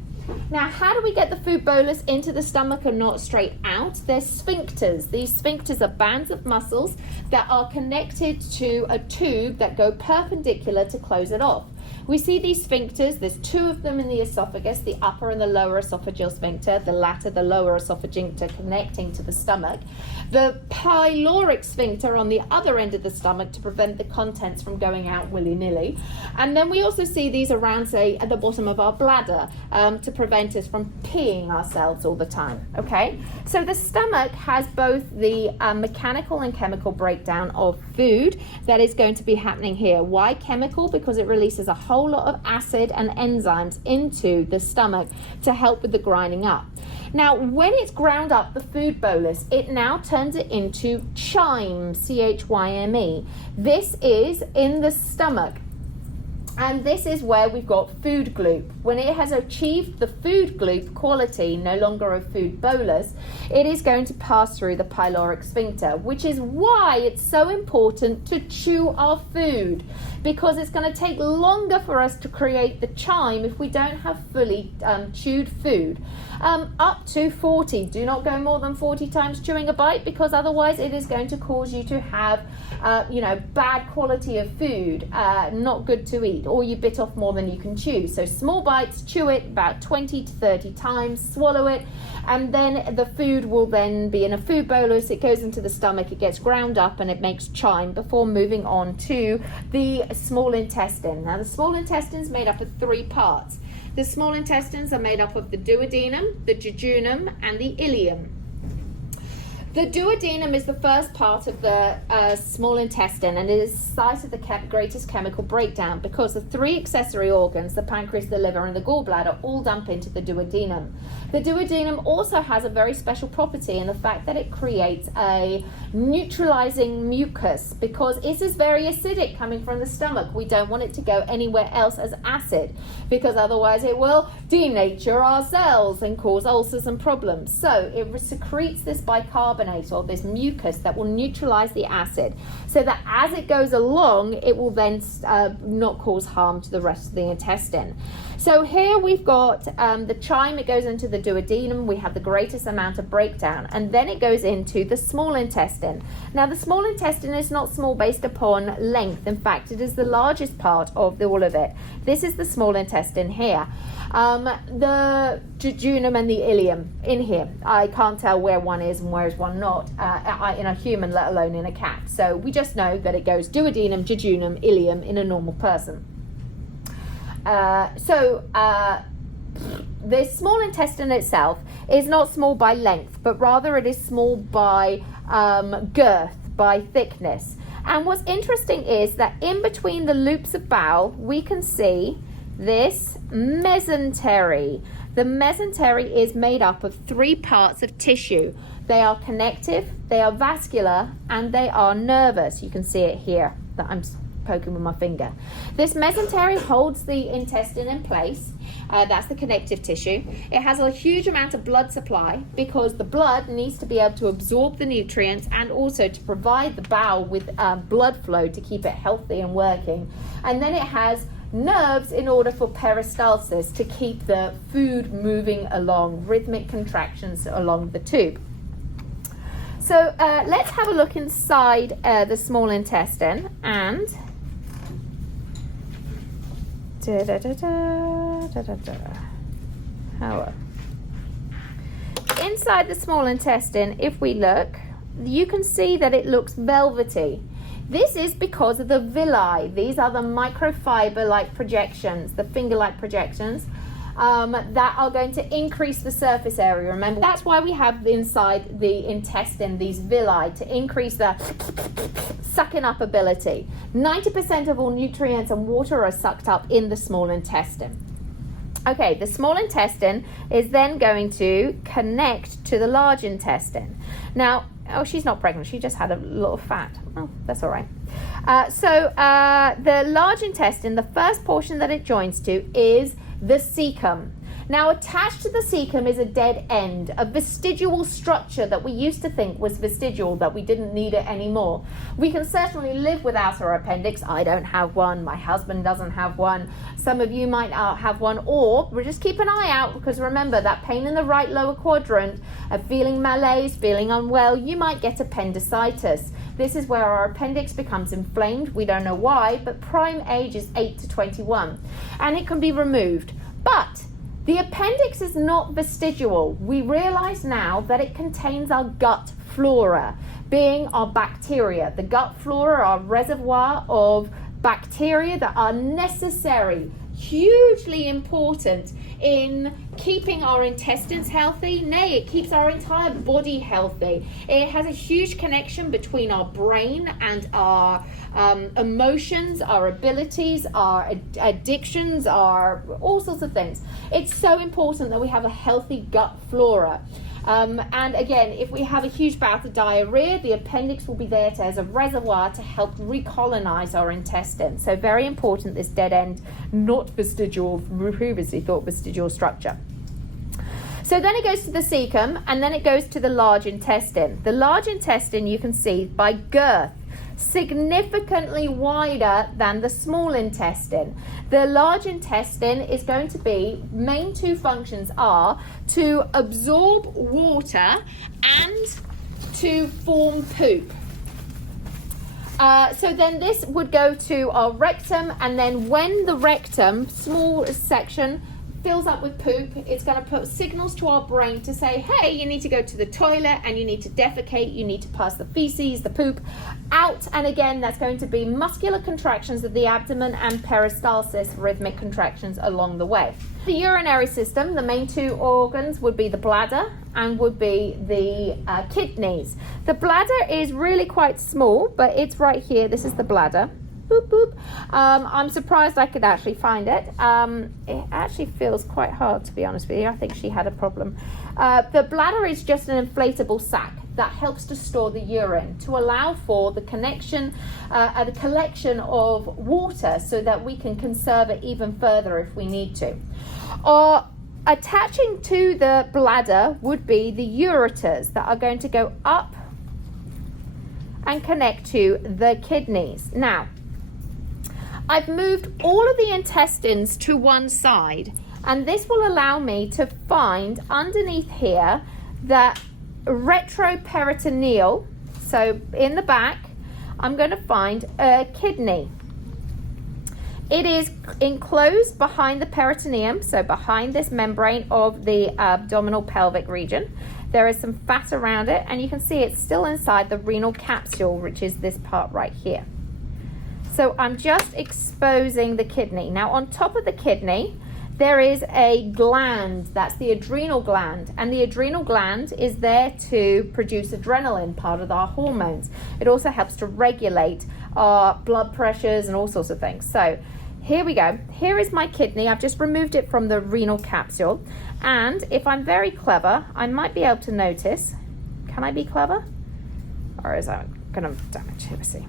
Now, how do we get the food bolus into the stomach and not straight out? They're sphincters. These sphincters are bands of muscles that are connected to a tube that go perpendicular to close it off. We see these sphincters, there's 2 of them in the esophagus, the upper and the lower esophageal sphincter, the latter, the lower esophageal connecting to the stomach. The pyloric sphincter on the other end of the stomach to prevent the contents from going out willy-nilly. And then we also see these around, say, at the bottom of our bladder to prevent us from peeing ourselves all the time, okay? So the stomach has both the mechanical and chemical breakdown of food that is going to be happening here. Why chemical? Because it releases a whole lot of acid and enzymes into the stomach to help with the grinding up. Now, when it's ground up, the food bolus, it now turns it into chyme, C-H-Y-M-E. This is in the stomach. And this is where we've got food gloop. When it has achieved the food gloop quality, no longer a food bolus, it is going to pass through the pyloric sphincter, which is why it's so important to chew our food, because it's going to take longer for us to create the chyme if we don't have fully chewed food. Up to 40. Do not go more than 40 times chewing a bite, because otherwise it is going to cause you to have bad quality of food, not good to eat, or you bit off more than you can chew. So small bites, chew it about 20 to 30 times, swallow it, and then the food will then be in a food bolus. It goes into the stomach, it gets ground up, and it makes chyme before moving on to the small intestine. Now, the small intestine is made up of 3 parts. The small intestines are made up of the duodenum, the jejunum, and the ileum. The duodenum is the first part of the small intestine, and it is the site of the greatest chemical breakdown, because the 3 accessory organs, the pancreas, the liver, and the gallbladder, all dump into the duodenum. The duodenum also has a very special property in the fact that it creates a neutralizing mucus, because it is very acidic coming from the stomach. We don't want it to go anywhere else as acid, because otherwise it will denature our cells and cause ulcers and problems. So it secretes this bicarbonate carbonate or this mucus that will neutralize the acid, so that as it goes along, it will then not cause harm to the rest of the intestine. So here we've got the chyme, it goes into the duodenum, we have the greatest amount of breakdown, and then it goes into the small intestine. Now the small intestine is not small based upon length, in fact it is the largest part of all of it. This is the small intestine here. The jejunum and the ileum in here. I can't tell where one is and where is one not in a human, let alone in a cat. So we just know that it goes duodenum, jejunum, ileum in a normal person. The small intestine itself is not small by length, but rather it is small by girth, by thickness. And what's interesting is that in between the loops of bowel, we can see this mesentery. The mesentery is made up of 3 parts of tissue. They are connective, they are vascular, and they are nervous. You can see it here that I'm poking with my finger. This mesentery holds the intestine in place. That's the connective tissue. It has a huge amount of blood supply because the blood needs to be able to absorb the nutrients and also to provide the bowel with blood flow to keep it healthy and working. And then it has nerves in order for peristalsis to keep the food moving along, rhythmic contractions along the tube. So let's have a look inside the small intestine and inside the small intestine, if we look, you can see that it looks velvety. This is because of the villi. These are the microfiber-like projections, the finger-like projections, that are going to increase the surface area. Remember, that's why we have inside the intestine these villi, to increase the sucking up ability. 90% of all nutrients and water are sucked up in the small intestine. Okay, the small intestine is then going to connect to the large intestine. Now, oh, she's not pregnant, she just had a lot of fat. Oh, that's all right. The large intestine, the first portion that it joins to is the cecum. Now, attached to the cecum is a dead end, a vestigial structure that we used to think was vestigial, that we didn't need it anymore. We can certainly live without our appendix. I don't have one. My husband doesn't have one. Some of you might have one, or we'll just keep an eye out, because remember that pain in the right lower quadrant, feeling malaise, feeling unwell, you might get appendicitis. This is where our appendix becomes inflamed. We don't know why, but prime age is 8 to 21, and it can be removed. But the appendix is not vestigial. We realize now that it contains our gut flora, being our bacteria. The gut flora are a reservoir of bacteria that are necessary, hugely important in keeping our intestines healthy. Nay, it keeps our entire body healthy. It has a huge connection between our brain and our emotions, our abilities, our addictions, our all sorts of things. It's so important that we have a healthy gut flora. And again, if we have a huge bout of diarrhea, the appendix will be there as a reservoir to help recolonize our intestines. So very important, this dead end, not vestigial, previously thought vestigial structure. So then it goes to the cecum, and then it goes to the large intestine. The large intestine, you can see by girth, significantly wider than the small intestine. The large intestine is going to be, main 2 functions are to absorb water and to form poop. So then this would go to our rectum, and then when the rectum, small section, fills up with poop, it's going to put signals to our brain to say, hey, you need to go to the toilet and you need to defecate, you need to pass the feces, the poop out. And again, that's going to be muscular contractions of the abdomen and peristalsis, rhythmic contractions along the way. The urinary system, the main 2 organs would be the bladder and would be the kidneys. The bladder is really quite small, but it's right here. This is the bladder. Boop, boop. I'm surprised I could actually find it. It actually feels quite hard, to be honest with you. I think she had a problem. The bladder is just an inflatable sac that helps to store the urine, to allow for the connection, the collection of water so that we can conserve it even further if we need to. attaching to the bladder would be the ureters that are going to go up and connect to the kidneys. Now, I've moved all of the intestines to one side, and this will allow me to find underneath here the retroperitoneal. So in the back, I'm going to find a kidney. It is enclosed behind the peritoneum, so behind this membrane of the abdominal pelvic region. There is some fat around it, and you can see it's still inside the renal capsule, which is this part right here. So I'm just exposing the kidney. Now on top of the kidney, there is a gland, that's the adrenal gland, and the adrenal gland is there to produce adrenaline, part of our hormones. It also helps to regulate our blood pressures and all sorts of things. So here we go. Here is my kidney. I've just removed it from the renal capsule, and if I'm very clever, I might be able to notice. Can I be clever? Or is that going to damage? Let's see.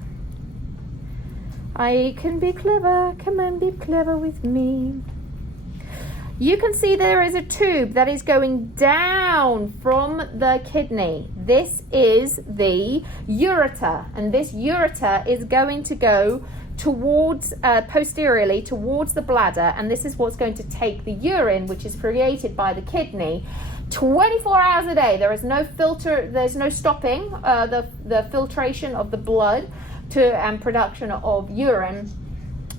I can be clever. Come on, be clever with me. You can see there is a tube that is going down from the kidney. This is the ureter, and this ureter is going to go towards, posteriorly towards the bladder, and this is what's going to take the urine, which is created by the kidney, 24 hours a day. There is no filter, there's no stopping the filtration of the blood and production of urine.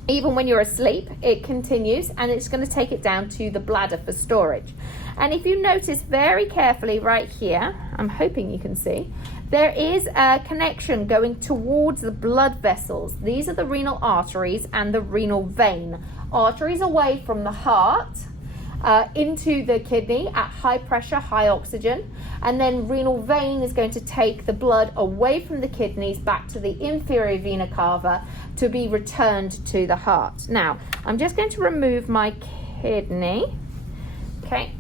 Even when you're asleep, it continues, and it's going to take it down to the bladder for storage. And if you notice very carefully right here, I'm hoping you can see, there is a connection going towards the blood vessels. These are the renal arteries and the renal vein. Arteries away from the heart into the kidney at high pressure, high oxygen, and then renal vein is going to take the blood away from the kidneys back to the inferior vena cava to be returned to the heart. Now, I'm just going to remove my kidney. Okay.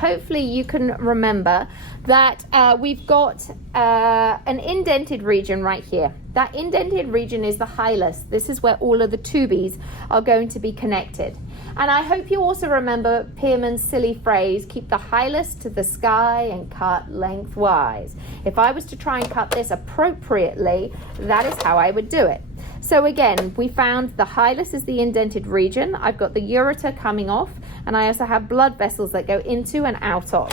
Hopefully you can remember that we've got an indented region right here. That indented region is the hilus. This is where all of the tubies are going to be connected. And I hope you also remember Pearman's silly phrase, keep the hilus to the sky and cut lengthwise. If I was to try and cut this appropriately, that is how I would do it. So again, we found the hilus is the indented region. I've got the ureter coming off, and I also have blood vessels that go into and out of.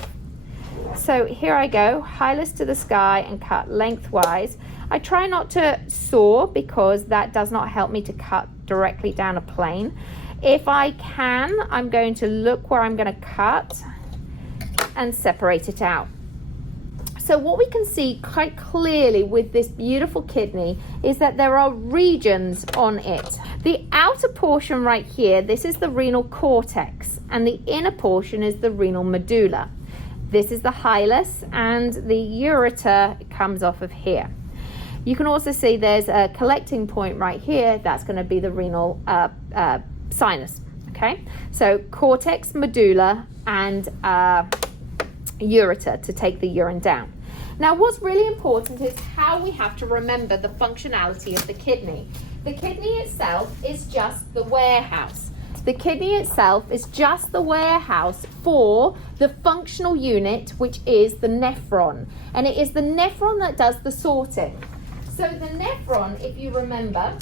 So here I go, hilus to the sky and cut lengthwise. I try not to saw because that does not help me to cut directly down a plane. If I can, I'm going to look where I'm going to cut and separate it out. So what we can see quite clearly with this beautiful kidney is that there are regions on it. The outer portion right here, this is the renal cortex, and the inner portion is the renal medulla. This is the hilus, and the ureter comes off of here. You can also see there's a collecting point right here. That's going to be the renal sinus. Okay, so cortex, medulla, and ureter to take the urine down. Now, what's really important is how we have to remember the functionality of the kidney. The kidney itself is just the warehouse. The kidney itself is just the warehouse for the functional unit, which is the nephron. And it is the nephron that does the sorting. So the nephron, if you remember,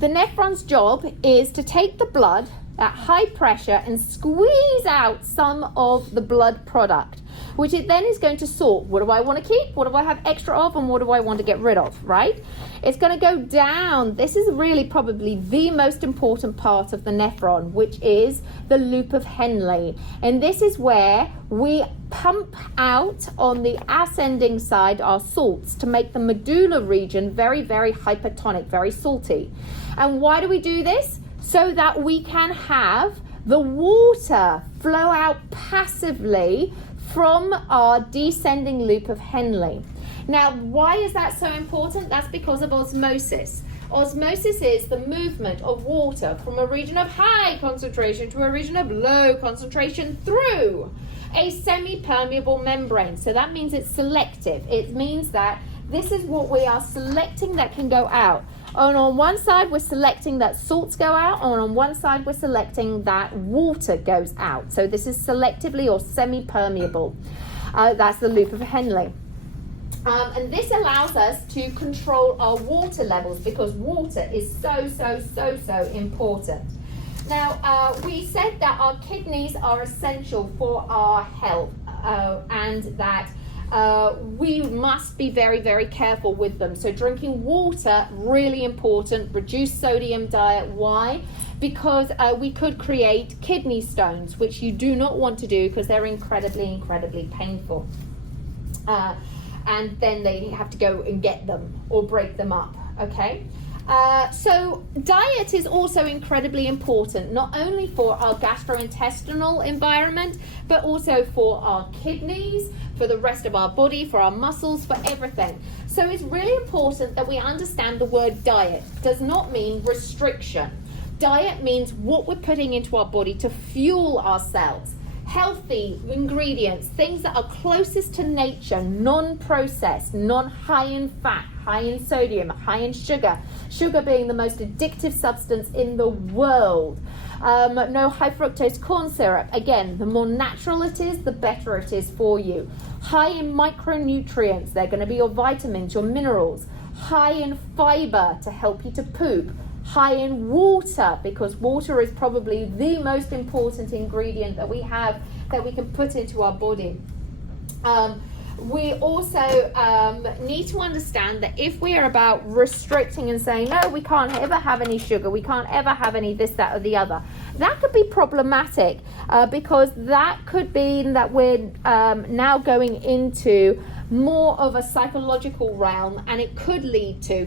the nephron's job is to take the blood at high pressure and squeeze out some of the blood product, which it then is going to sort. What do I want to keep? What do I have extra of? And what do I want to get rid of, right? It's going to go down. This is really probably the most important part of the nephron, which is the loop of Henle. And this is where we pump out on the ascending side our salts to make the medulla region very, very hypertonic, very salty. And why do we do this? So that we can have the water flow out passively from our descending loop of Henle. Now, why is that so important? That's because of osmosis. Osmosis is the movement of water from a region of high concentration to a region of low concentration through a semi-permeable membrane. So that means it's selective. It means that this is what we are selecting that can go out. And on one side, we're selecting that salts go out, and on one side, we're selecting that water goes out. So this is selectively or semi-permeable. That's the loop of Henle. And this allows us to control our water levels because water is so important. Now, we said that our kidneys are essential for our health and that we must be very careful with them. So drinking water, really important. Reduce sodium diet. Why? Because we could create kidney stones, which you do not want to do because they're incredibly painful. And then they have to go and get them or break them up, okay? So diet is also incredibly important, not only for our gastrointestinal environment, but also for our kidneys, for the rest of our body, for our muscles, for everything. So it's really important that we understand the word diet does not mean restriction. Diet means what we're putting into our body to fuel ourselves. Healthy ingredients, things that are closest to nature, non-processed, non-high in fat, high in sodium, high in sugar, sugar being the most addictive substance in the world. No high fructose corn syrup. Again, the more natural it is, the better it is for you. High in micronutrients, they're going to be your vitamins, your minerals. High in fiber to help you to poop. High in water, because water is probably the most important ingredient that we have that we can put into our body. We also need to understand that if we are about restricting and saying, no, we can't ever have any sugar, we can't ever have any this, that, or the other, that could be problematic because that could mean that we're now going into more of a psychological realm, and it could lead to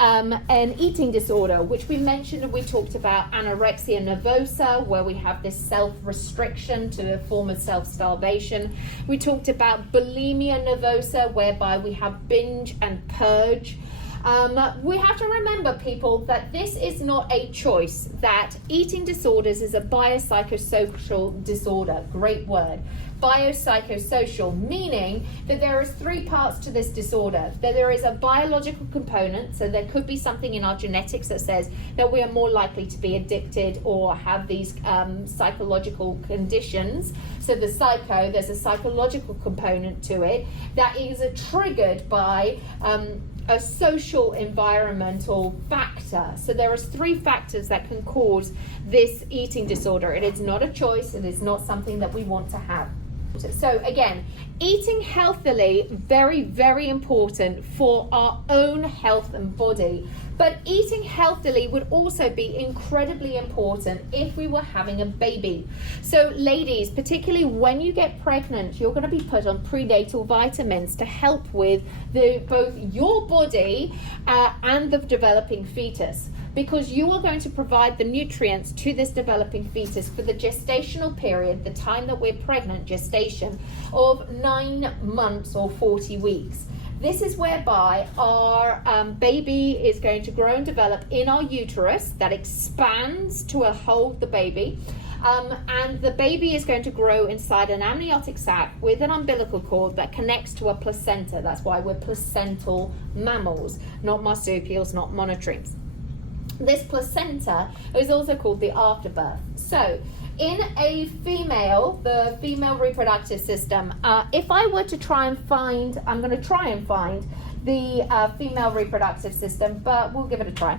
an eating disorder, which we mentioned and we talked about anorexia nervosa, where we have this self-restriction to a form of self-starvation. We talked about bulimia nervosa, whereby we have binge and purge. We have to remember, people, that this is not a choice, that eating disorders is a biopsychosocial disorder. Great word. Biopsychosocial, meaning that there is three parts to this disorder. That there is a biological component, so there could be something in our genetics that says that we are more likely to be addicted or have these psychological conditions. So there's a psychological component to it that is triggered by a social environmental factor. So there are three factors that can cause this eating disorder. It is not a choice. It is not something that we want to have. So again, eating healthily, very important for our own health and body. But eating healthily would also be incredibly important if we were having a baby. So ladies, particularly when you get pregnant, you're going to be put on prenatal vitamins to help with both your body and the developing fetus, because you are going to provide the nutrients to this developing fetus for the gestational period, the time that we're pregnant, gestation, of 9 months or 40 weeks. This is whereby our baby is going to grow and develop in our uterus that expands to hold the baby. And the baby is going to grow inside an amniotic sac with an umbilical cord that connects to a placenta. That's why we're placental mammals, not marsupials, not monotremes. This placenta is also called the afterbirth. So in a female, the female reproductive system, if I were to try and find, I'm going to try and find the female reproductive system, but we'll give it a try.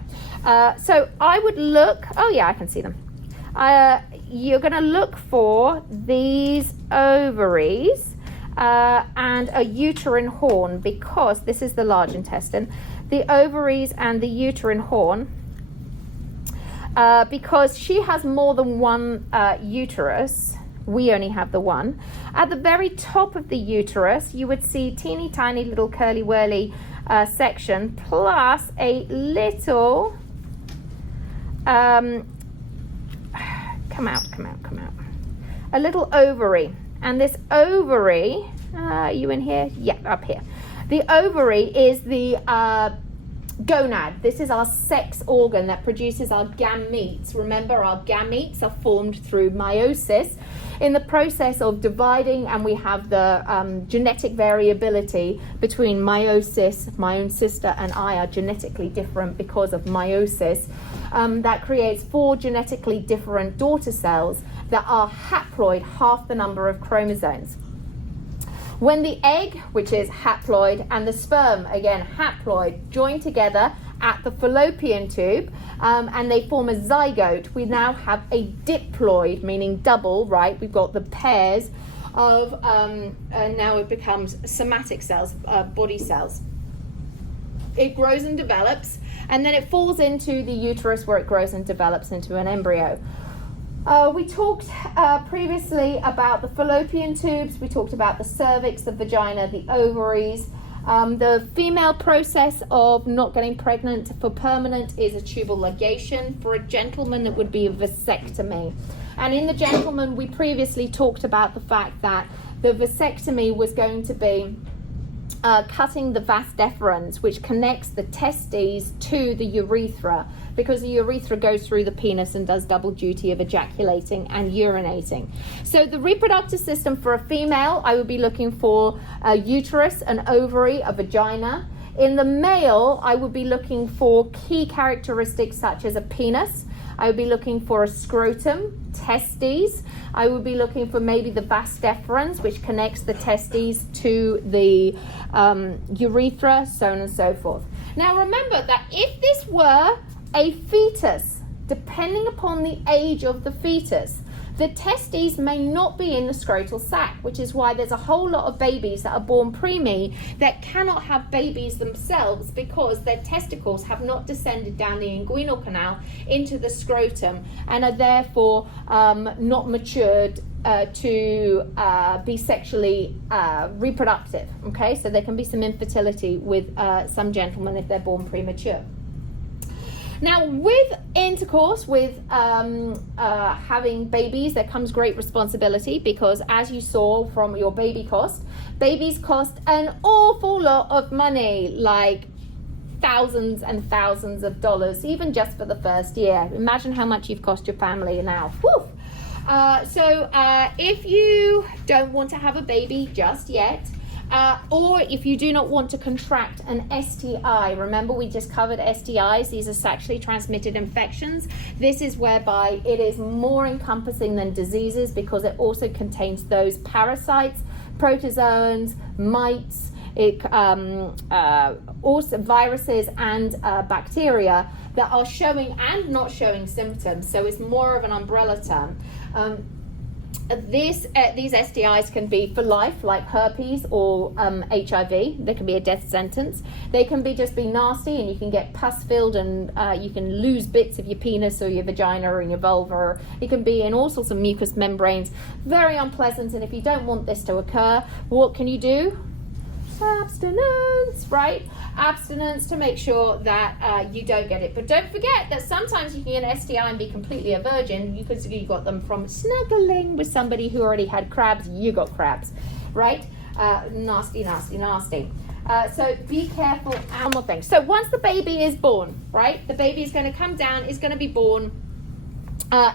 So I would look, oh yeah, I can see them. You're going to look for these ovaries and a uterine horn, because this is the large intestine. The ovaries and the uterine horn, because she has more than one uterus, we only have the one. At the very top of the uterus, you would see teeny tiny little curly whirly section, plus a little, come out, a little ovary. And this ovary, are you in here? Yeah, up here. The ovary is the gonad. This is our sex organ that produces our gametes. Remember, our gametes are formed through meiosis. in the process of dividing, and we have the genetic variability between meiosis. My own sister and I are genetically different because of meiosis. That creates 4 genetically different daughter cells that are haploid, half the number of chromosomes. When the egg, which is haploid, and the sperm, again haploid, join together at the fallopian tube, and they form a zygote, we now have a diploid, meaning double, right? We've got the pairs of, and now it becomes somatic cells, body cells. It grows and develops, and then it falls into the uterus where it grows and develops into an embryo. We talked previously about the fallopian tubes. We talked about the cervix, the vagina, the ovaries. The female process of not getting pregnant for permanent is a tubal ligation. For a gentleman, it would be a vasectomy. And in the gentleman, we previously talked about the fact that the vasectomy was going to be cutting the vas deferens, which connects the testes to the urethra, because the urethra goes through the penis and does double duty of ejaculating and urinating. So the reproductive system for a female, I would be looking for a uterus, an ovary, a vagina. In the male, I would be looking for key characteristics such as a penis. I would be looking for a scrotum, testes. I would be looking for maybe the vas deferens, which connects the testes to the urethra, so on and so forth. Now remember that if this were a fetus, depending upon the age of the fetus, the testes may not be in the scrotal sac, which is why there's a whole lot of babies that are born preemie that cannot have babies themselves because their testicles have not descended down the inguinal canal into the scrotum and are therefore not matured to be sexually reproductive. Okay, so there can be some infertility with some gentlemen if they're born premature. Now, with intercourse, with having babies, there comes great responsibility because, as you saw from your baby cost, babies cost an awful lot of money, like thousands and thousands of dollars, even just for the first year. Imagine how much you've cost your family now. Woo! So if you don't want to have a baby just yet, or if you do not want to contract an STI, remember we just covered STIs, these are sexually transmitted infections. This is whereby it is more encompassing than diseases because it also contains those parasites, protozoans, mites, also viruses and bacteria that are showing and not showing symptoms. So it's more of an umbrella term. These STIs can be for life, like herpes or HIV. There can be a death sentence. They can just be nasty, and you can get pus filled, and you can lose bits of your penis or your vagina or your vulva. It can be in all sorts of mucous membranes. Very unpleasant. And if you don't want this to occur, what can you do? Abstinence, right? Abstinence to make sure that you don't get it. But don't forget that sometimes you can get an STI and be completely a virgin because you got them from snuggling with somebody who already had crabs. You got crabs, right? Nasty, nasty, nasty. So be careful. One more thing. So once the baby is born, right? The baby is going to come down, is going to be born.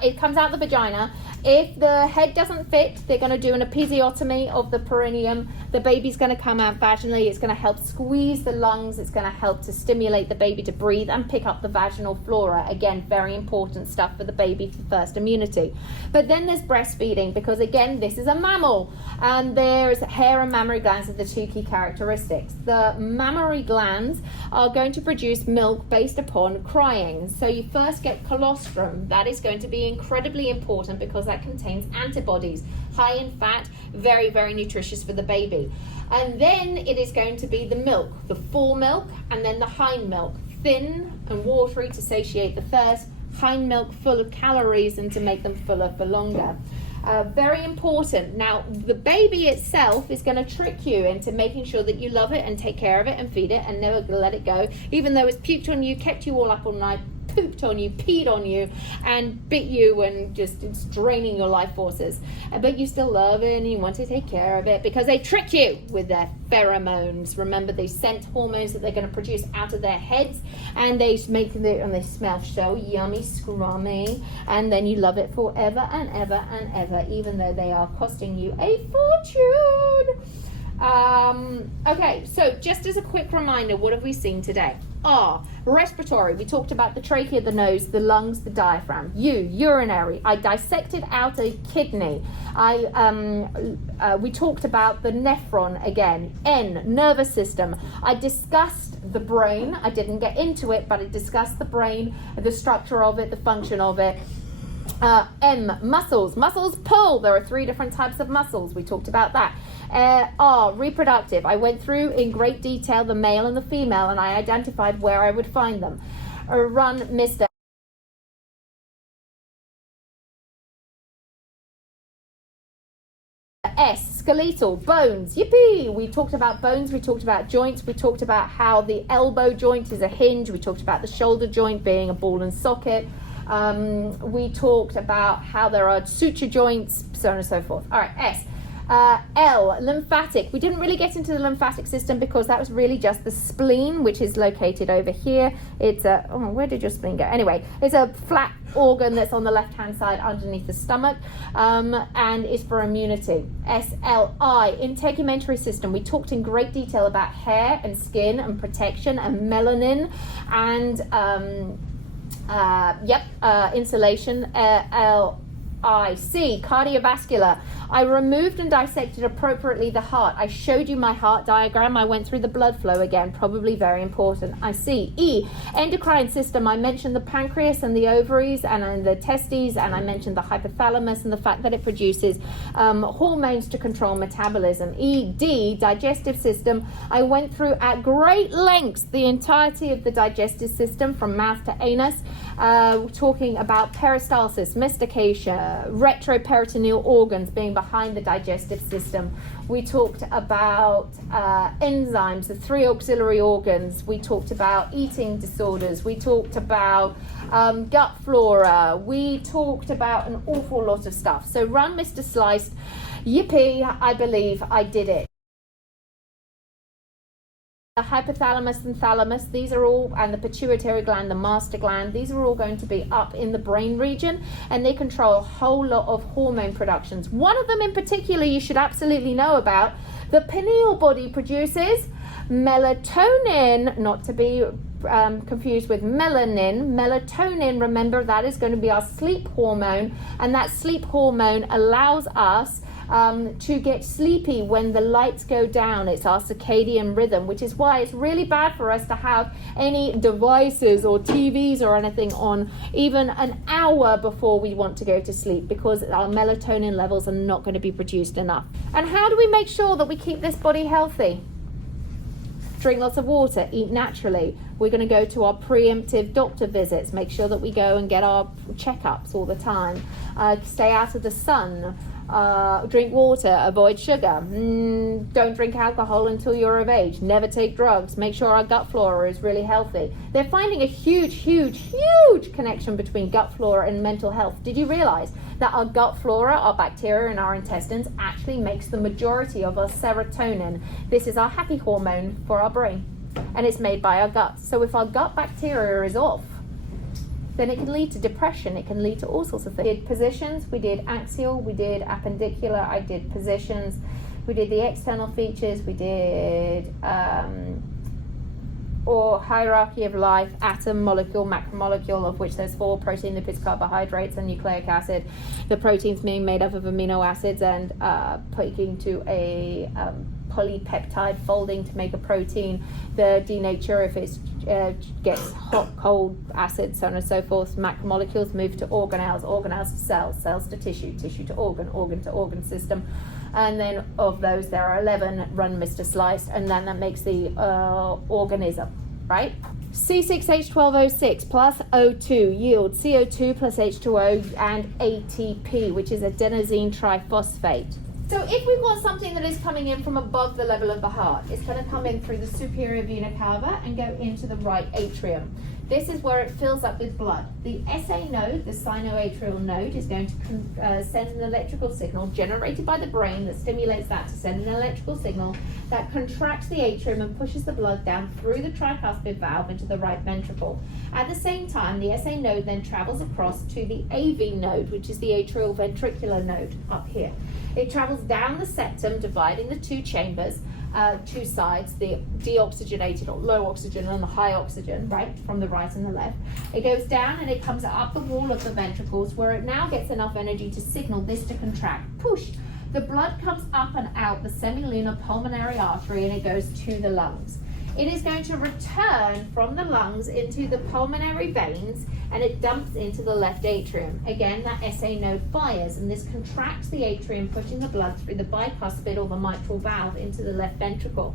It comes out the vagina. If the head doesn't fit, they're going to do an episiotomy of the perineum. The baby's going to come out vaginally. It's going to help squeeze the lungs. It's going to help to stimulate the baby to breathe and pick up the vaginal flora. Again, very important stuff for the baby for first immunity. But then there's breastfeeding because, again, this is a mammal. And there's hair and mammary glands are the two key characteristics. The mammary glands are going to produce milk based upon crying. So you first get colostrum. That is going to be incredibly important because that contains antibodies, high in fat, very, very nutritious for the baby. And then it is going to be the milk, the fore milk, and then the hind milk, thin and watery to satiate the thirst, hind milk full of calories and to make them fuller for longer. Very important. Now, the baby itself is going to trick you into making sure that you love it and take care of it and feed it and never let it go, even though it's puked on you, kept you all up all night, pooped on you, peed on you, and bit you, and just it's draining your life forces. But you still love it and you want to take care of it because they trick you with their pheromones. Remember, they scent hormones that they're going to produce out of their heads, and they make it, and they smell so yummy, scrummy, and then you love it forever and ever and ever, even though they are costing you a fortune. Okay, so just as a quick reminder, what have we seen today? Respiratory. We talked about the trachea, the nose, the lungs, the diaphragm. Urinary. I dissected out a kidney. We talked about the nephron again. Nervous system. I discussed the brain. I didn't get into it, but I discussed the brain, the structure of it, the function of it. Muscles. Muscles pull. There are 3 different types of muscles. We talked about that. Reproductive. I went through in great detail the male and the female, and I identified where I would find them. Run, Mr. Skeletal, bones, yippee! We talked about bones, we talked about joints, we talked about how the elbow joint is a hinge, we talked about the shoulder joint being a ball and socket. We talked about how there are suture joints, so on and so forth. All right, lymphatic. We didn't really get into the lymphatic system because that was really just the spleen, which is located over here. It's where did your spleen go? Anyway, it's a flat organ that's on the left-hand side underneath the stomach, and is for immunity. SLI, integumentary system. We talked in great detail about hair and skin and protection and melanin and insulation. LIC, cardiovascular. I removed and dissected appropriately the heart. I showed you my heart diagram. I went through the blood flow again, probably very important. I see. Endocrine system. I mentioned the pancreas and the ovaries and the testes, and I mentioned the hypothalamus and the fact that it produces hormones to control metabolism. ED, digestive system. I went through at great lengths the entirety of the digestive system from mouth to anus, talking about peristalsis, mastication, retroperitoneal organs being behind the digestive system. We talked about enzymes, the 3 auxiliary organs. We talked about eating disorders. We talked about gut flora. We talked about an awful lot of stuff. So run, Mr. Sliced. Yippee, I believe I did it. The hypothalamus and thalamus, these are all, and the pituitary gland, the master gland, these are all going to be up in the brain region, and they control a whole lot of hormone productions. One of them in particular you should absolutely know about. The pineal body produces melatonin, not to be confused with melanin. Melatonin, remember, that is going to be our sleep hormone, and that sleep hormone allows us to get sleepy when the lights go down. It's our circadian rhythm, which is why it's really bad for us to have any devices or TVs or anything on even an hour before we want to go to sleep, because our melatonin levels are not going to be produced enough. And how do we make sure that we keep this body healthy? Drink lots of water, eat naturally. We're going to go to our preemptive doctor visits, make sure that we go and get our checkups all the time. Stay out of the sun. Drink water, avoid sugar, don't drink alcohol until you're of age, never take drugs, make sure our gut flora is really healthy. They're finding a huge connection between gut flora and mental health. Did you realize that our gut flora, our bacteria in our intestines, actually makes the majority of our serotonin? This is our happy hormone for our brain, and it's made by our gut. So if our gut bacteria is off, then it can lead to depression. It can lead to all sorts of things. We did positions, we did axial, we did appendicular, I did positions, we did the external features, we did or hierarchy of life, atom, molecule, macromolecule, of which there's 4: protein, lipids, carbohydrates, and nucleic acid. The proteins being made up of amino acids and taking to a polypeptide folding to make a protein. The denature, if it gets hot, cold, acid, so on and so forth. Macromolecules move to organelles, organelles to cells, cells to tissue, tissue to organ, organ to organ system. And then of those there are 11, run Mr. Sliced, and then that makes the organism, right? C6H12O6 plus O2 yields CO2 plus H2O and ATP, which is adenosine triphosphate. So if we've got something that is coming in from above the level of the heart, it's going to come in through the superior vena cava and go into the right atrium. This is where it fills up with blood. The SA node, the sinoatrial node, is going to send an electrical signal generated by the brain that stimulates that to send an electrical signal that contracts the atrium and pushes the blood down through the tricuspid valve into the right ventricle. At the same time, the SA node then travels across to the AV node, which is the atrial ventricular node up here. It travels down the septum, dividing the two chambers, two sides, the deoxygenated or low oxygen and the high oxygen, right, from the right and the left. It goes down and it comes up the wall of the ventricles, where it now gets enough energy to signal this to contract. Push! The blood comes up and out the semilunar pulmonary artery and it goes to the lungs. It is going to return from the lungs into the pulmonary veins and it dumps into the left atrium. Again, that SA node fires and this contracts the atrium, pushing the blood through the bicuspid or the mitral valve into the left ventricle.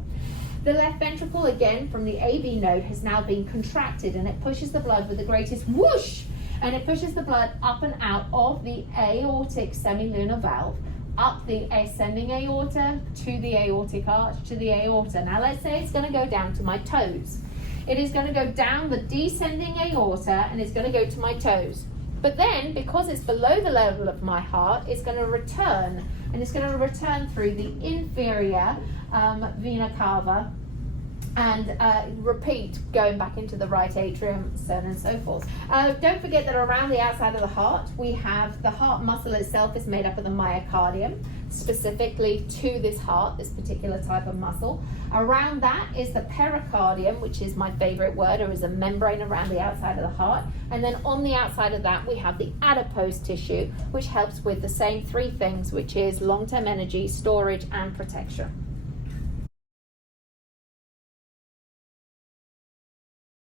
The left ventricle, again from the AV node, has now been contracted and it pushes the blood with the greatest whoosh, and it pushes the blood up and out of the aortic semilunar valve, up the ascending aorta to the aortic arch to the aorta. Now let's say it's going to go down to my toes. It is going to go down the descending aorta and it's going to go to my toes. But then, because it's below the level of my heart, it's going to return, and it's going to return through the inferior vena cava and repeat, going back into the right atrium, so on and so forth. Don't forget that around the outside of the heart, we have the heart muscle itself is made up of the myocardium, specifically to this heart, this particular type of muscle. Around that is the pericardium, which is my favorite word, or is a membrane around the outside of the heart. And then on the outside of that, we have the adipose tissue, which helps with the same three things, which is long-term energy, storage, and protection.